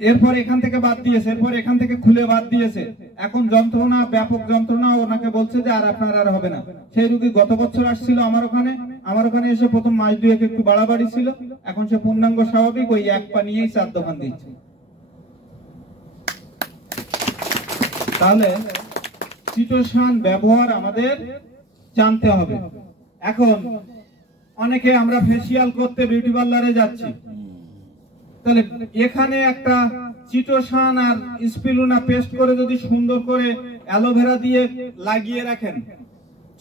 এরপর এখান থেকে বাদ দিয়েছে, এরপর এখান থেকে খুলে বাদ দিয়েছে, এখন যন্ত্রণা, ব্যাপক যন্ত্রণা, ওনাকে বলছে যে আর আপনার আর হবে না। সেই রোগী গত বছর আসছিল আমার ওখানে এসে প্রথম মাস দুয়েক একটু বাড়াবাড়ি ছিল, এখন সে পূর্ণাঙ্গ স্বাভাবিক, ওই এক পা নিয়েই 4 দোকান দিচ্ছে। তাহলে চিটোসান ব্যবহার আমাদের জানতে হবে। এখন অনেকে আমরা ফেসিয়াল করতে বিউটি পার্লারে যাচ্ছি, তাহলে এখানে একটা চিটোসান আর স্পিরুলিনা পেস্ট করে যদি সুন্দর করে অ্যালোভেরা দিয়ে লাগিয়ে রাখেন,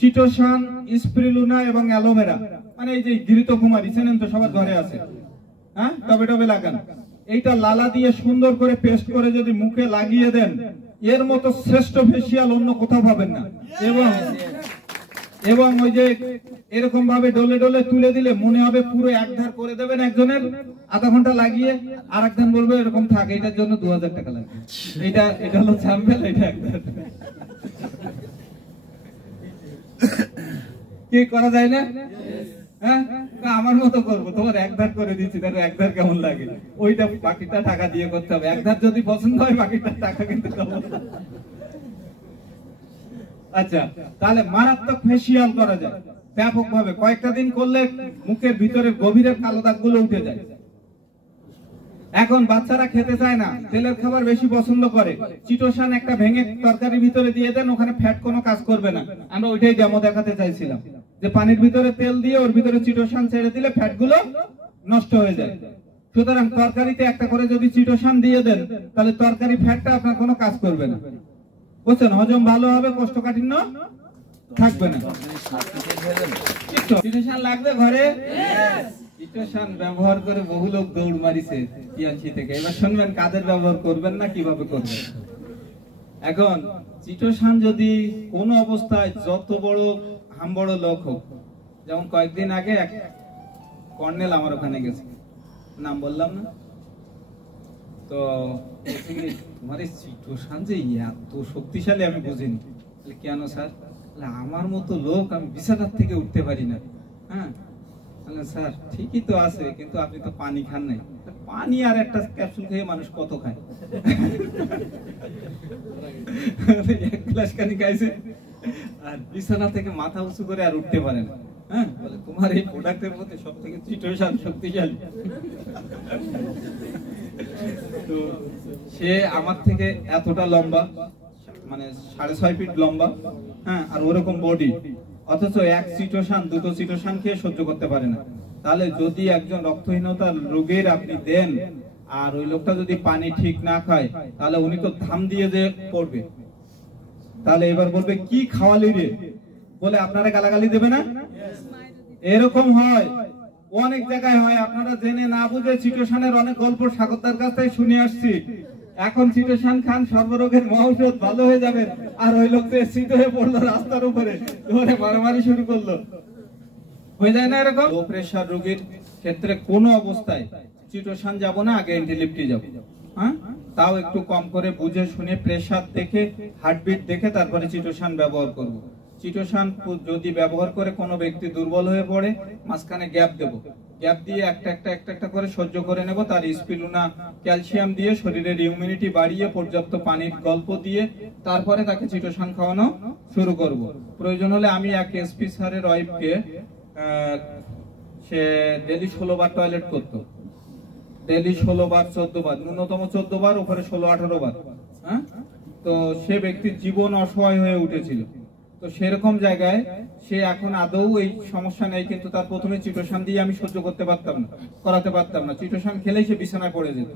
চিটোসান, স্পিরুলিনা এবং অ্যালোভেরা, মানে এই যে ঘৃতকুমারী চেনেন তো, সবার ঘরে আছে, হ্যাঁ, টবে টবে লাগান, এইটা লালা দিয়ে সুন্দর করে পেস্ট করে যদি মুখে লাগিয়ে দেন, এর মতো শ্রেষ্ঠ ফেসিয়াল অন্য কোথাও পাবেন না। এবং ওই যে এরকম ভাবে ডলে ডলে তুলে দিলে মনে হবে পুরো একধার করে দেবেন একজনের, আধা ঘন্টা লাগিয়ে, আর একজন বলবে এরকম থাক, এটার জন্য 2000 টাকা লাগবে। এটা হলো স্যাম্পল, এটা একধার। কি করা যায় না? হ্যাঁ, আমার মতো করবো, তোমার একধার করে দিচ্ছি, তাহলে একধার কেমন লাগে, ওইটা বাকিটা টাকা দিয়ে করতে হবে। একধার যদি পছন্দ হয় বাকিটা টাকা কিন্তু দেবো। আচ্ছা, তাহলে মারাত্মক ফেসিয়াল করা যায় ব্যাপকভাবে, কয়েকটা দিন করলে মুখের ভিতরের গভীরের কালো দাগগুলো উঠে যায়। এখন বাচ্চারা খেতে চায় না, তেলের খাবার বেশি পছন্দ করে, চিটোসান একটা ভেঙে তরকারির ভিতরে দিয়ে দেন, ওখানে ফ্যাট কোনো কাজ করবে না। আমরা ওইটাই ডেমো দেখাতে চাইছিলাম, যে পানির ভিতরে তেল দিয়ে ওর ভিতরে চিটোসান ছেড়ে দিলে ফ্যাট গুলো নষ্ট হয়ে যায়। সুতরাং তরকারিতে একটা করে যদি চিটোসান দিয়ে দেন, তাহলে তরকারি ফ্যাটটা আপনার কোনো কাজ করবে না, বুঝছেন? হজম ভালো হবে, কোষ্ঠকাঠিন্য থাকবে না। চিটোসান লাগবে ঘরে? চিটোসান ব্যবহার করে বহু লোক দৌড় মারিছে টিএনসি থেকে। এবার শুনবেন কাদের ব্যবহার করবেন না, কিভাবে করবেন। এখন চিটোসান যদি কোন অবস্থায় যত বড় হামবড় লোক হোক, যেমন কয়েকদিন আগে এক কর্নেল আমার ওখানে গেছে, নাম বললাম না, তো তোমার চিটোসান যে এত শক্তিশালী আমি বুঝিনি। কেন স্যার? আমার মতো লোক আমি বিছানার থেকে উঠতে পারি না। হ্যাঁ, স্যার ঠিকই তো আছে, কিন্তু আপনি তো পানি খান নাই। পানি আর একটা ক্যাপসুল খেয়ে মানুষ কত খায়? এক গ্লাস পানি খাইছে আর বিছানা থেকে মাথা উঁচু করে আর উঠতে পারে না। হ্যাঁ, বলে তোমার এই প্রোডাক্টের মধ্যে সব থেকে চিটোসান শক্তিশালী। তো সে আমার থেকে এতটা লম্বা, মানে 6.5 ফিট লম্বা, হ্যাঁ, আর ওরকম বডি, অথচ এক চিটোসান দুটো চিটোসান খেয়ে সহ্য করতে পারে না। তাহলে যদি একজন রক্তহীনতার রোগীর আপনি দেন আর ওই লোকটা যদি পানি ঠিক না খায়, তাহলে উনি তো ধাম দিয়ে যে পড়বে। তাহলে এবার বলবে কি খাওয়ালি রে, বলে আপনারা গালাগালি দেবে না? এরকম হয়, অনেক জায়গায় হয়। আপনারা জেনে না বুঝে চিটোসানের অনেক গল্প সাগরদার কাছ থেকে শুনে আসছি। এখন চিটোসান খান, সর্বরোগের মহৌষধ, ভালো হয়ে যাবে। আর ওই লোক তো শীত হয়ে পড়লো রাস্তার উপরে, ধরে মারামারি শুরু করলো। হয়ে যায় না এরকম? লো প্রেসার রোগীর ক্ষেত্রে কোনো অবস্থায় চিটোসান যাব না, আগে অ্যান্টিলিপ্টি যাব। হ্যাঁ, তাও একটু কম করে বুঝে শুনে প্রেসার দেখে, হার্টবিট দেখে তারপরে চিটোসান ব্যবহার করব। চিটোসান যদি ব্যবহার করে কোনো ব্যক্তি দুর্বল হয়ে পড়ে, মাঝখানে গ্যাপ দেব, গ্যাপ দিয়ে একটা করে সহ্য করে নেব। তার স্পিলুনা ক্যালসিয়াম দিয়ে শরীরের ইমিউনিটি বাড়িয়ে পর্যাপ্ত পানির গল্প দিয়ে তারপরে তাকে চিটোসান খাওয়ানো শুরু করব। প্রয়োজন হলে আমি এক এসপি স্যারের ওয়াইফকে, সে ডেলি 16 বার টয়লেট করতো, ডেলি 16 বার 14 বার, ন্যূনতম 14 বার, উপরে 16-18 বার। হ্যাঁ, তো সে ব্যক্তির জীবন অসহায় হয়ে উঠেছিল। তো সেরকম জায়গায় সে এখন আদৌ এই সমস্যা নেই, কিন্তু তার প্রথমে চিটোসান দিয়ে আমি সহ্য করতে পারতাম না, করাতে পারতাম না। চিটোসান খেলেই সে বিছানায় পড়ে যেত,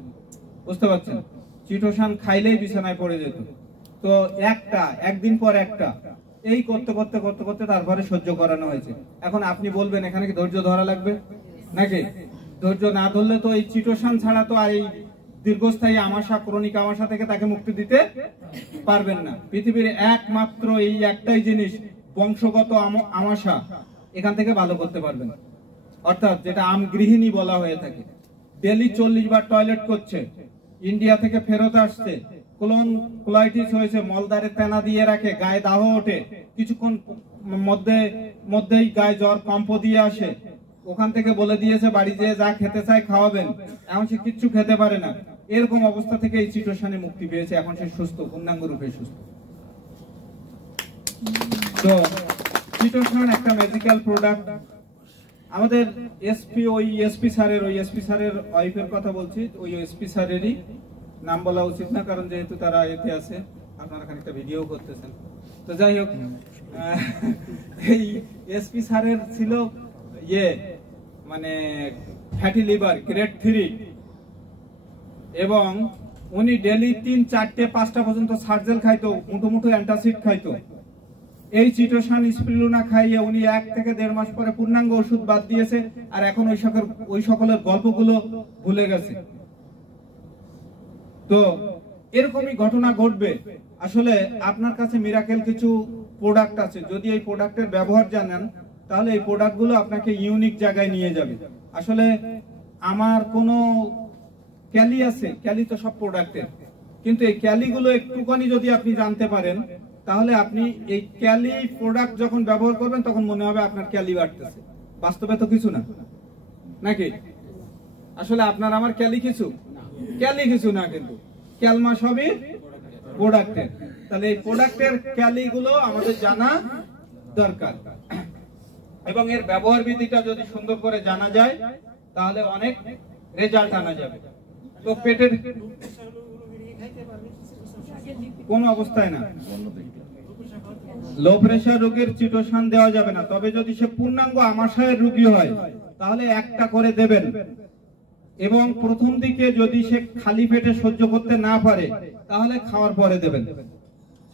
বুঝতে পারছেন? চিটোসান খাইলেই বিছানায় পড়ে যেত। তো একদিন পর একটা, এই করতে করতে করতে করতে তারপরে সহ্য করানো হয়েছে। এখন আপনি বলবেন এখানে কি ধৈর্য ধরা লাগবে নাকি? ধৈর্য না ধরলে তো এই চিটোসান ছাড়া তো আর এই দীর্ঘস্থায়ী আমাশা, ক্রনিক আমাশা থেকে তাকে মুক্তি দিতে পারবেন না। পৃথিবীর একমাত্র এই একটাই জিনিস, বংশগত আমাশা, এখান থেকে ভালো করতে পারবেন। অর্থাৎ যেটা আমগৃহিণী বলা হয়ে থাকে, ডেলি 40 বার টয়লেট করছে, ইন্ডিয়া থেকে ফেরত আসছে, কোলাইটিস হয়েছে, মলদারে তেনা দিয়ে রাখে, গায়ে দাহ ওঠে, কিছুক্ষণ মধ্যেই গায়ে জ্বর, কম্প দিয়ে আসে, ওখান থেকে বলে দিয়েছে বাড়ি যেয়ে যা খেতে চায় খাওয়াবেন, এখন সে কিচ্ছু খেতে পারে না। এরকম অবস্থা থেকে এই চিটোসানে মুক্তি পেয়েছে, এখন সে সুস্থ, পূর্ণাঙ্গ রূপে সুস্থ। তো চিটোসান একটা ম্যাজিক্যাল প্রোডাক্ট। আমাদের এসপি স্যারের ওয়াইফের কথা বলছি, ওই এসপি স্যারেরই নাম বলা উচিত না, কারণ যেহেতু তারা এতে আছে, আপনারা খানিকটা ভিডিও করতেছেন। তো যাই হোক, এই এসপি স্যারের ছিল মানে ফ্যাটি লিভার গ্রেড 3, এবং উনি ডেলি 3, 4, 5টা পর্যন্ত সার্জেল খাইতো, মুঠো অ্যান্টাসিড খাইতো। এই চিটোসান স্পিলুনা খাইয়ে উনি 1 থেকে 1.5 মাস পরে পূর্ণাঙ্গ ওষুধ বাদ দিয়েছে, আর এখন ওই সকলের গল্পগুলো ভুলে গেছে। তো এরকমই ঘটনা ঘটবে। আসলে আপনার কাছে মিরাকেল কিছু প্রোডাক্ট আছে, যদি এই প্রোডাক্টের ব্যবহার জানেন, তাহলে এই প্রোডাক্টগুলো আপনাকে ইউনিক জায়গায় নিয়ে যাবে। আসলে আমার কোনো ক্যালি আছে, ক্যালি তো সব প্রোডাক্টের, কিন্তু এই ক্যালিগুলো একটুখানি যদি আপনি জানতে পারেন, তাহলে আপনি এই ক্যালি প্রোডাক্ট যখন ব্যবহার করবেন তখন মনে হবে আপনার ক্যালি বাড়তেছে। বাস্তবে তো কিছু না, নাকি? আসলে আপনার আমার ক্যালি কিছু না, কিন্তু ক্যালমা সবই প্রোডাক্টের। তাহলে এই প্রোডাক্টের ক্যালিগুলো আমাদের জানা দরকার, এবং এর ব্যবহার বিধিটা যদি সুন্দর করে জানা যায়, তাহলে অনেক রেজাল্ট আনা যাবে। তো পেটের কোন অবস্থায় না, লো প্রেসার রোগীর চিটোসান দেওয়া যাবে না। তবে যদি সে পূর্ণাঙ্গ আমাশয়ের রোগী হয়, তাহলে একটা করে দেবেন, এবং প্রথম দিকে যদি সে খালি পেটে সহ্য করতে না পারে, তাহলে খাওয়ার পরে দেবেন।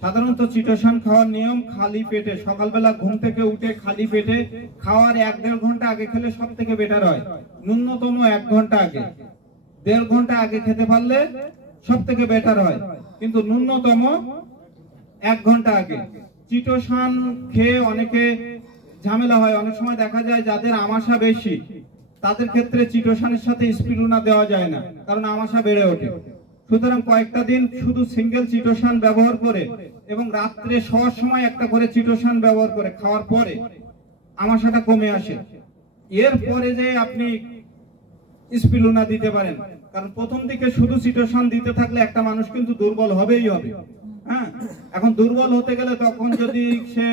সাধারণত চিটোসান খাওয়ার নিয়ম খালি পেটে, সকালবেলা ঘুম থেকে উঠে খালি পেটে খাওয়ার 1-1.5 ঘন্টা আগে খেলে সব থেকে বেটার হয়। ন্যূনতম 1 ঘন্টা আগে, 1.5 ঘন্টা আগে খেতে পারলে সব থেকে বেটার হয়, কিন্তু ন্যূনতম 1 ঘন্টা আগে। চিটোসান খেয়ে অনেকে ঝামেলা হয়, অনেক সময় দেখা যায় যাদের আমাশা বেশি, তাদের ক্ষেত্রে চিটোসানের সাথে স্পিরুনা দেওয়া যায় না, কারণ আমাশা বেড়ে ওঠে। সুতরাং কয়েকটা দিন শুধু সিঙ্গেল চিটোসান ব্যবহার করে, এবং রাত্রে শোয়ার সময় একটা করে চিটোসান ব্যবহার করে খাওয়ার পরে আমাশাটা কমে আসে। এরপরে যে আপনি স্পিলুনা দিতে পারেন, কারণ প্রথম দিকে শুধু চিটোসান দিতে থাকলে একটা মানুষ কিন্তু দুর্বল হবেই হবে। হ্যাঁ, এখন দুর্বল হতে গেলে তখন যদি সে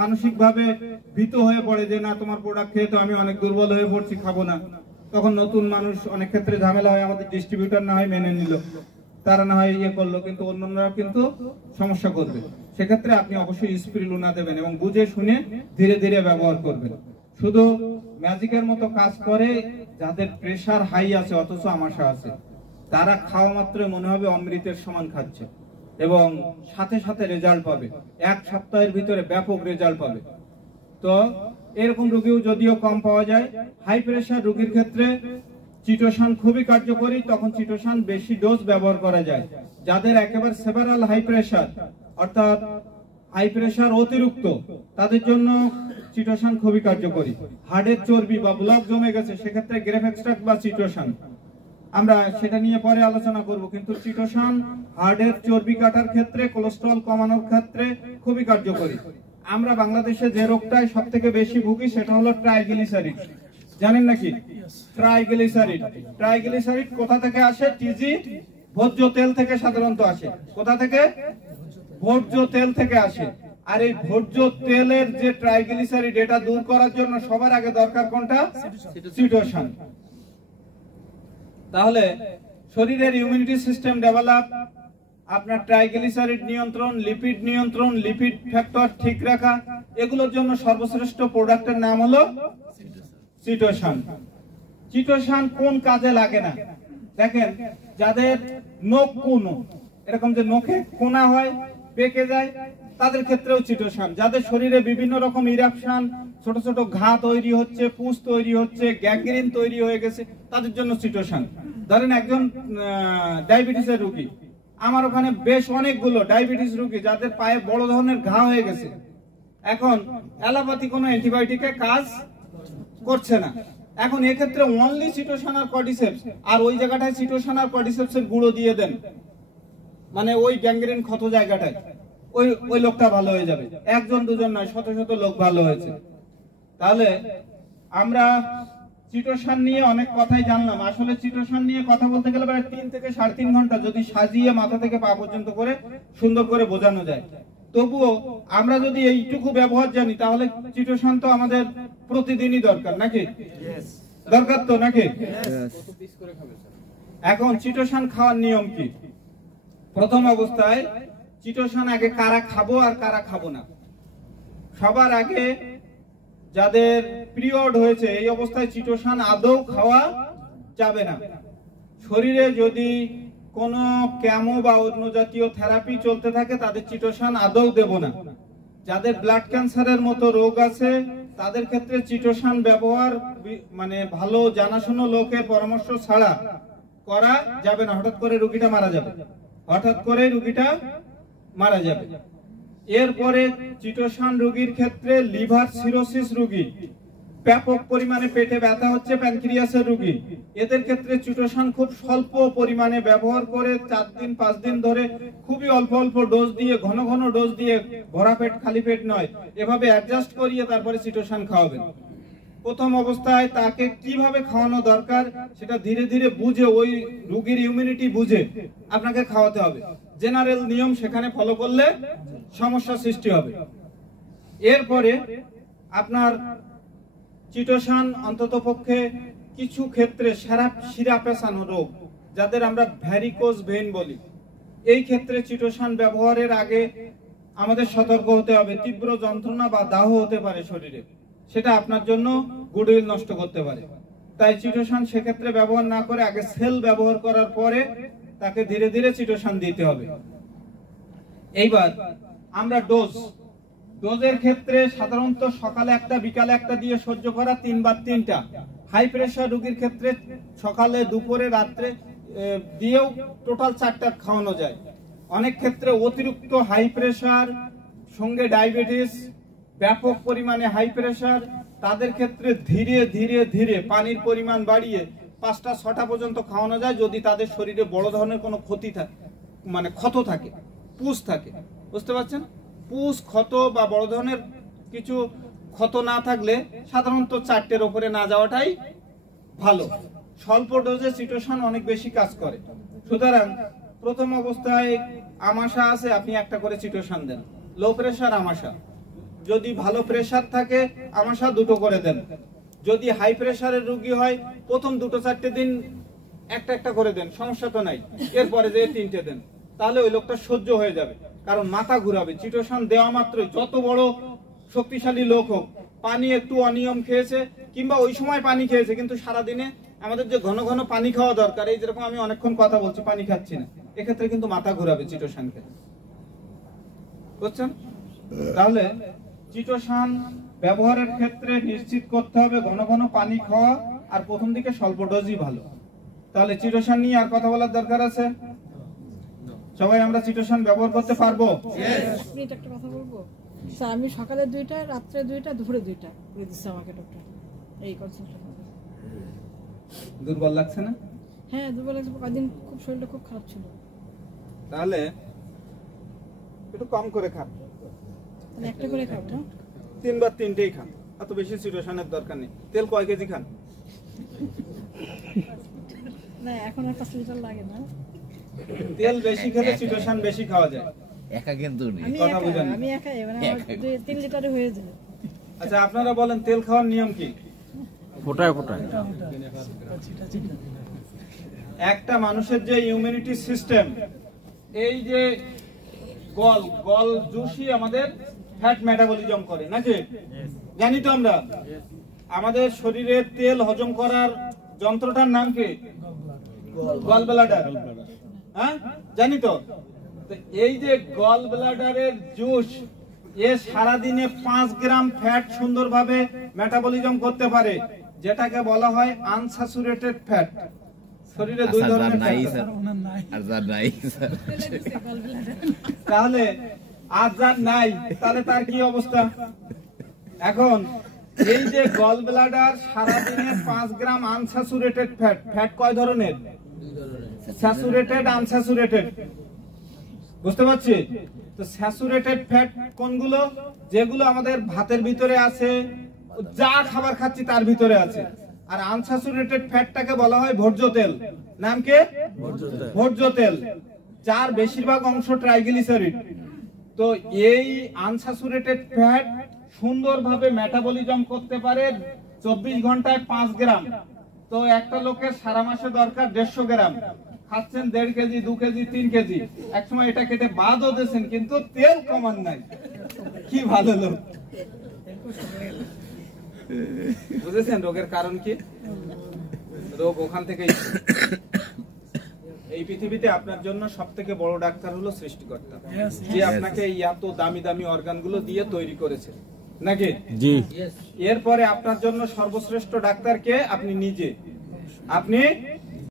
মানসিক ভাবে ভীত হয়ে পড়ে যে না তোমার প্রোডাক্ট খেয়ে তো আমি অনেক দুর্বল হয়ে পড়ছি, খাবো না, তখন নতুন মানুষ অনেক ক্ষেত্রে ঝামেলা হয়। আমাদের ডিস্ট্রিবিউটর না হয় মেনে নিল, তারা না হয় ইয়ে করলো, কিন্তু অন্যরা কিন্তু সমস্যা করবে। সেক্ষেত্রে আপনি অবশ্যই স্পিরুলিনা দেবেন এবং বুঝে শুনে ধীরে ধীরে ব্যবহার করবেন। শুধু ম্যাজিকের মতো কাজ করে যাদের প্রেসার হাই আছে অথচ আমাশা আছে, তারা খাওয়া মাত্র মনে হবে অমৃতের সমান খাচ্ছে এবং সাথে সাথে রেজাল্ট পাবে, 1 সপ্তাহের ভিতরে ব্যাপক রেজাল্ট পাবে। তো এরকম রোগীও যদিও কম পাওয়া যায়। হাই প্রেসার রোগীর ক্ষেত্রে চিটোসান খুবই কার্যকরী, তখন চিটোসান বেশি ডোজ ব্যবহার করা যায়। যাদের একেবারে সেভারাল হাই প্রেসার অর্থাৎ হাই প্রেসার অতিরিক্ত, তাদের জন্য চিটোসান খুবই কার্যকরী। হার্টের চর্বি বা ব্লক জমে গেছে, সেক্ষেত্রে গ্রেপ এক্সট্রাক্ট বা চিটোসান, আমরা সেটা নিয়ে পরে আলোচনা করব, কিন্তু চিটোসান হার্টের চর্বি কাটার ক্ষেত্রে, কোলেস্টেরল কমানোর ক্ষেত্রে খুবই কার্যকরী। আমরা বাংলাদেশে যে রোগটায় সবথেকে বেশি ভুগি সেটা হলো ট্রাইগ্লিসারিড। জানেন নাকি ট্রাইগ্লিসারিড? ট্রাইগ্লিসারিড কোথা থেকে আসে? টিজি ভোজ্য তেল থেকে সাধারণত আসে। কোথা থেকে? ভোজ্য তেল থেকে আসে। আর এই ভোজ্য তেলের যে ট্রাইগ্লিসারিড, এটা দূর করার জন্য সবার আগে দরকার কোনটা? চিটোসান। তাহলে শরীরের ইমিউনিটি সিস্টেম ডেভেলপ, আপনার ট্রাইগ্লিসারিড নিয়ন্ত্রণ, লিপিড নিয়ন্ত্রণ, লিপিড ফ্যাক্টর ঠিক রাখা, এগুলোর জন্য সর্বশ্রেষ্ঠ প্রোডাক্টের নাম হলো চিটোসান। চিটোসান কোন কাজে লাগে না? দেখেন, যাদের নখ কোনো, এরকম যে নখে কোনা হয়, পেকে যায়, তাদের ক্ষেত্রেও চিটোসান। যাদের শরীরে বিভিন্ন রকম ইরাপশন, ছোট ছোট ঘা তৈরি হচ্ছে, পুষ তৈরি হচ্ছে, গ্যাংগ্রিন তৈরি হয়ে গেছে, তাদের জন্য চিটোসান। ধরেন একজন ডায়াবেটিসের রোগী, আমার ওখানে বেশ অনেকগুলো ডায়াবেটিস রোগী যাদের পায়ে বড় ধরনের ঘা হয়ে গেছে, এখন অ্যালোপ্যাথি কোনো অ্যান্টিবায়োটিকে কাজ করছে না। এখন এক্ষেত্রে অনলি চিটোসান আর কর্ডিসেপস, আর ওই জায়গাটায় চিটোসান আর কর্ডিসেপসের গুঁড়ো দিয়ে দেন, মানে ওই গ্যাংগ্রিন ক্ষত জায়গাটায় ওই লোকটা ভালো হয়ে যাবে। একজন দুজন নয়, শত শত লোক ভালো হয়েছে। তাহলে আমরা চিটোসান নিয়ে অনেক কথাই জানলাম। আসলে চিটোসান নিয়ে কথা বলতে গেলে প্রায় 3 থেকে 3.5 ঘন্টা যদি সাজিয়ে মাথা থেকে পা পর্যন্ত করে সুন্দর করে বোঝানো যায়। তবুও আমরা যদি এইটুকু ব্যবহার জানি, তাহলে চিটোসান তো আমাদের প্রতিদিনই দরকার, নাকি? দরকার তো, নাকি? এখন চিটোসান খাওয়ার নিয়ম কি? প্রথম অবস্থায় চিটোসান আগে কারা খাবো আর কারা খাবো না? সবার আগে যাদের পিরিয়ড হয়েছে, এই অবস্থায় চিটোসান আদৌ খাওয়া যাবে না। শরীরে যদি কোনো কেমো বা অন্য জাতীয় থেরাপি চলতে থাকে, তাদের চিটোসান আদৌ দেব না। যাদের ব্লাড ক্যান্সারের মতো রোগ আছে, তাদের ক্ষেত্রে চিটোসান ব্যবহার মানে ভালো জানাশোনা লোকের পরামর্শ ছাড়া করা যাবে না। হঠাৎ করে রোগীটা মারা যাবে, হঠাৎ করে রোগীটা মারা যাবে। এরপরে চিটোসান রোগীর ক্ষেত্রে লিভার সিরোসিস রোগী, ব্যাপক পরিমাণে পেটে ব্যথা হচ্ছে, প্যানক্রিয়াসের রোগী, এদের ক্ষেত্রে চিটোসান খুব স্বল্প পরিমাণে ব্যবহার করে 4 দিন 5 দিন ধরে খুবই অল্প অল্প ডোজ দিয়ে, ঘন ঘন ডোজ দিয়ে, ভরা পেট খালি পেট নয়, এভাবে অ্যাডজাস্ট করিয়ে তারপরে চিটোসান খাওয়াবেন। প্রথম অবস্থায় তাকে কিভাবে খাওয়ানো দরকার সেটা ধীরে ধীরে বুঝে, ওই রোগীর ইমিউনিটি বুঝে আপনাকে খাওয়াতে হবে। জেনারেল নিয়ম সেখানে ফলো করলে সমস্যা সৃষ্টি হবে। এরপরে আপনার চিটোসান অন্ততপক্ষে কিছু ক্ষেত্রে শিরা পেঁচানো রোগ, যাদের আমরা ভ্যারিকোজ ভেইন বলি, এই ক্ষেত্রে চিটোসান ব্যবহারের আগে আমাদের সতর্ক হতে হবে। তীব্র যন্ত্রণা বা দাহ হতে পারে শরীরে, সেটা আপনার জন্য গুডউইল নষ্ট করতে পারে। তাই চিটোসান সেক্ষেত্রে ব্যবহার না করে আগে সেল ব্যবহার করার পরে তাকে ধীরে ধীরে চিটোসান দিতে হবে। এইবার আমরা ডোজের ক্ষেত্রে সাধারণত সকালে একটা বিকালে একটা দিয়ে সহ্য করা, 3 বার 3টা। হাই প্রেসার রোগীর ক্ষেত্রে সকালে, দুপুরে, রাত্রে দিয়েও টোটাল 4টা খাওয়ানো যায়। অনেক ক্ষেত্রে অতিরিক্ত হাই প্রেসার সঙ্গে ডায়াবেটিস, ব্যাপক পরিমাণে হাই প্রেসার, তাদের ক্ষেত্রে ধীরে ধীরে ধীরে পানির পরিমাণ বাড়িয়ে 5টা 6টা পর্যন্ত খাওয়ানো যায়, যদি তাদের শরীরে বড় ধরনের কোনো ক্ষতি থাকে, মানে ক্ষত থাকে, পুষ থাকে। বুঝতে পারছেন? পুষ, ক্ষত বা বড় ধরনের কিছু ক্ষত না থাকলে সাধারণত 4টের উপরে না যাওয়াটাই ভালো। স্বল্প ডোজে চিটোসান অনেক বেশি কাজ করে। সুতরাং প্রথম অবস্থায় আমাশা আছে, আপনি একটা করে চিটোসান দেন। লো প্রেসার আমাশা, যদি ভালো প্রেসার থাকে আমাশা 2টো করে দেন। যদি হাই প্রেসারের রোগী হয় প্রথম 2-4 দিন একটা করে দেন, সমস্যা তো নাই। এরপরে যে 3টে দেন, তাহলে ওই লোকটা সহ্য হয়ে যাবে। কারণ মাথা ঘুরাবে। চিটোসান দেওয়া মাত্রই, যত বড় শক্তিশালী লোক হোক, পানি একটু অনিয়ম খেয়েছে কিংবা ওই সময় পানি খেয়েছে, কিন্তু সারাদিনে আমাদের যে ঘন ঘন পানি খাওয়া দরকার, এই যেরকম আমি অনেকক্ষণ কথা বলছি পানি খাচ্ছি না, এক্ষেত্রে কিন্তু মাথা ঘুরাবে চিটোসান খেলে, বুঝছেন? তাহলে চিটোসান ব্যবহারের ক্ষেত্রে নিশ্চিত করতে হবে ঘন ঘন পানি খাওয়া, আর প্রথম দিকে স্বল্প ডোজই ভালো। তাহলে চিটোসান নিয়ে আর কথা বলার দরকার আছে? সবাই আমরা চিটোসান ব্যবহার করতে পারবো? আপনি এটা একটা কথা বলবো স্যার, আমি সকালে 2টা, রাত্রে 2টা, দুপুরে 2টা করে দিচ্ছে আমাকে ডক্টর। এই কনসালটেশন দুর্বল লাগছে না? হ্যাঁ, দুর্বল লাগছে, কয়েকদিন খুব শরীরটা খুব খারাপ ছিল। তাহলে একটু কম করে খান, মানে একটা করে খাবো না? 3 বা 3টেই খান, এত বেশি চিটোসানের দরকার নেই। তেল কয় কেজি খান? না, এখন আর 5 লিটার লাগে না। তেল বেশি খেলে চিটোসান বেশি খাওয়া যায়। একা কিন্তু নেই। আমি একাই, মানে আমার 2-3 লিটারে হয়ে যায়। আচ্ছা, আপনারা বলেন তেল খাওয়ার নিয়ম কি? ফোটায় ফোটায়। একটা মানুষের যে ইমিউনিটি সিস্টেম, এই যে গল জুসই আমাদের ফ্যাট মেটাবলিজম করে, নাকি? জানি তো আমরা। আমাদের শরীরে তেল হজম করার যন্ত্রটার নাম কি? Gall bladder. হ্যাঁ, জানি তো। এই যে গল ব্লাডারের জুস, এ সারাদিনে 5 গ্রাম ফ্যাট সুন্দরভাবে মেটাবলিজম করতে পারে, যেটাকে বলা হয় আনস্যাচুরেটেড ফ্যাট। শরীরে 2 ধরনের ফ্যাট আছে। তাহলে আজ যার নাই, তাহলে তার কি অবস্থা? এখন এই যে গল ব্লাডার সারাদিনে 5 গ্রাম আনস্যাচুরেটেড ফ্যাট কয় ধরনের? Saturated, unsaturated. বুঝতে পারছি তো? স্যাচুরেটেড ফ্যাট কোনগুলো? যেগুলো আমাদের ভাতের ভিতরে আছে, যা খাবার খাচ্ছি তার ভিতরে আছে। আর আনস্যাচুরেটেড ফ্যাটটাকে বলা হয় ভোজ্য তেল। নাম কি? ভোজ্য তেল, যার বেশিরভাগ অংশ ট্রাইগ্লিসারিড। তো এই আনস্যাচুরেটেড ফ্যাট সুন্দরভাবে মেটাবলিজম করতে পারে 24 ঘন্টায় 5 গ্রাম। তো একটা লোকের সারা মাসে দরকার 150 গ্রাম। খাচ্ছেন 1.5 কেজি, 2 কেজি, 3 কেজি। একসময় এটা কেটে বাদও দিয়েছেন, কিন্তু তেল কমান নাই। কি ভালো লোক! বুঝেছেন রোগের কারণ কি? রোগ ওখান থেকেই। এই পৃথিবীতে আপনার জন্য সবথেকে বড় ডাক্তার হলো সৃষ্টিকর্তা, যে আপনাকে এই এত দামি দামি অর্গানগুলো দিয়ে তৈরি করেছে, নাকি? জি। এরপরে আপনার জন্য সর্বশ্রেষ্ঠ ডাক্তার কে? আপনি নিজে। আপনি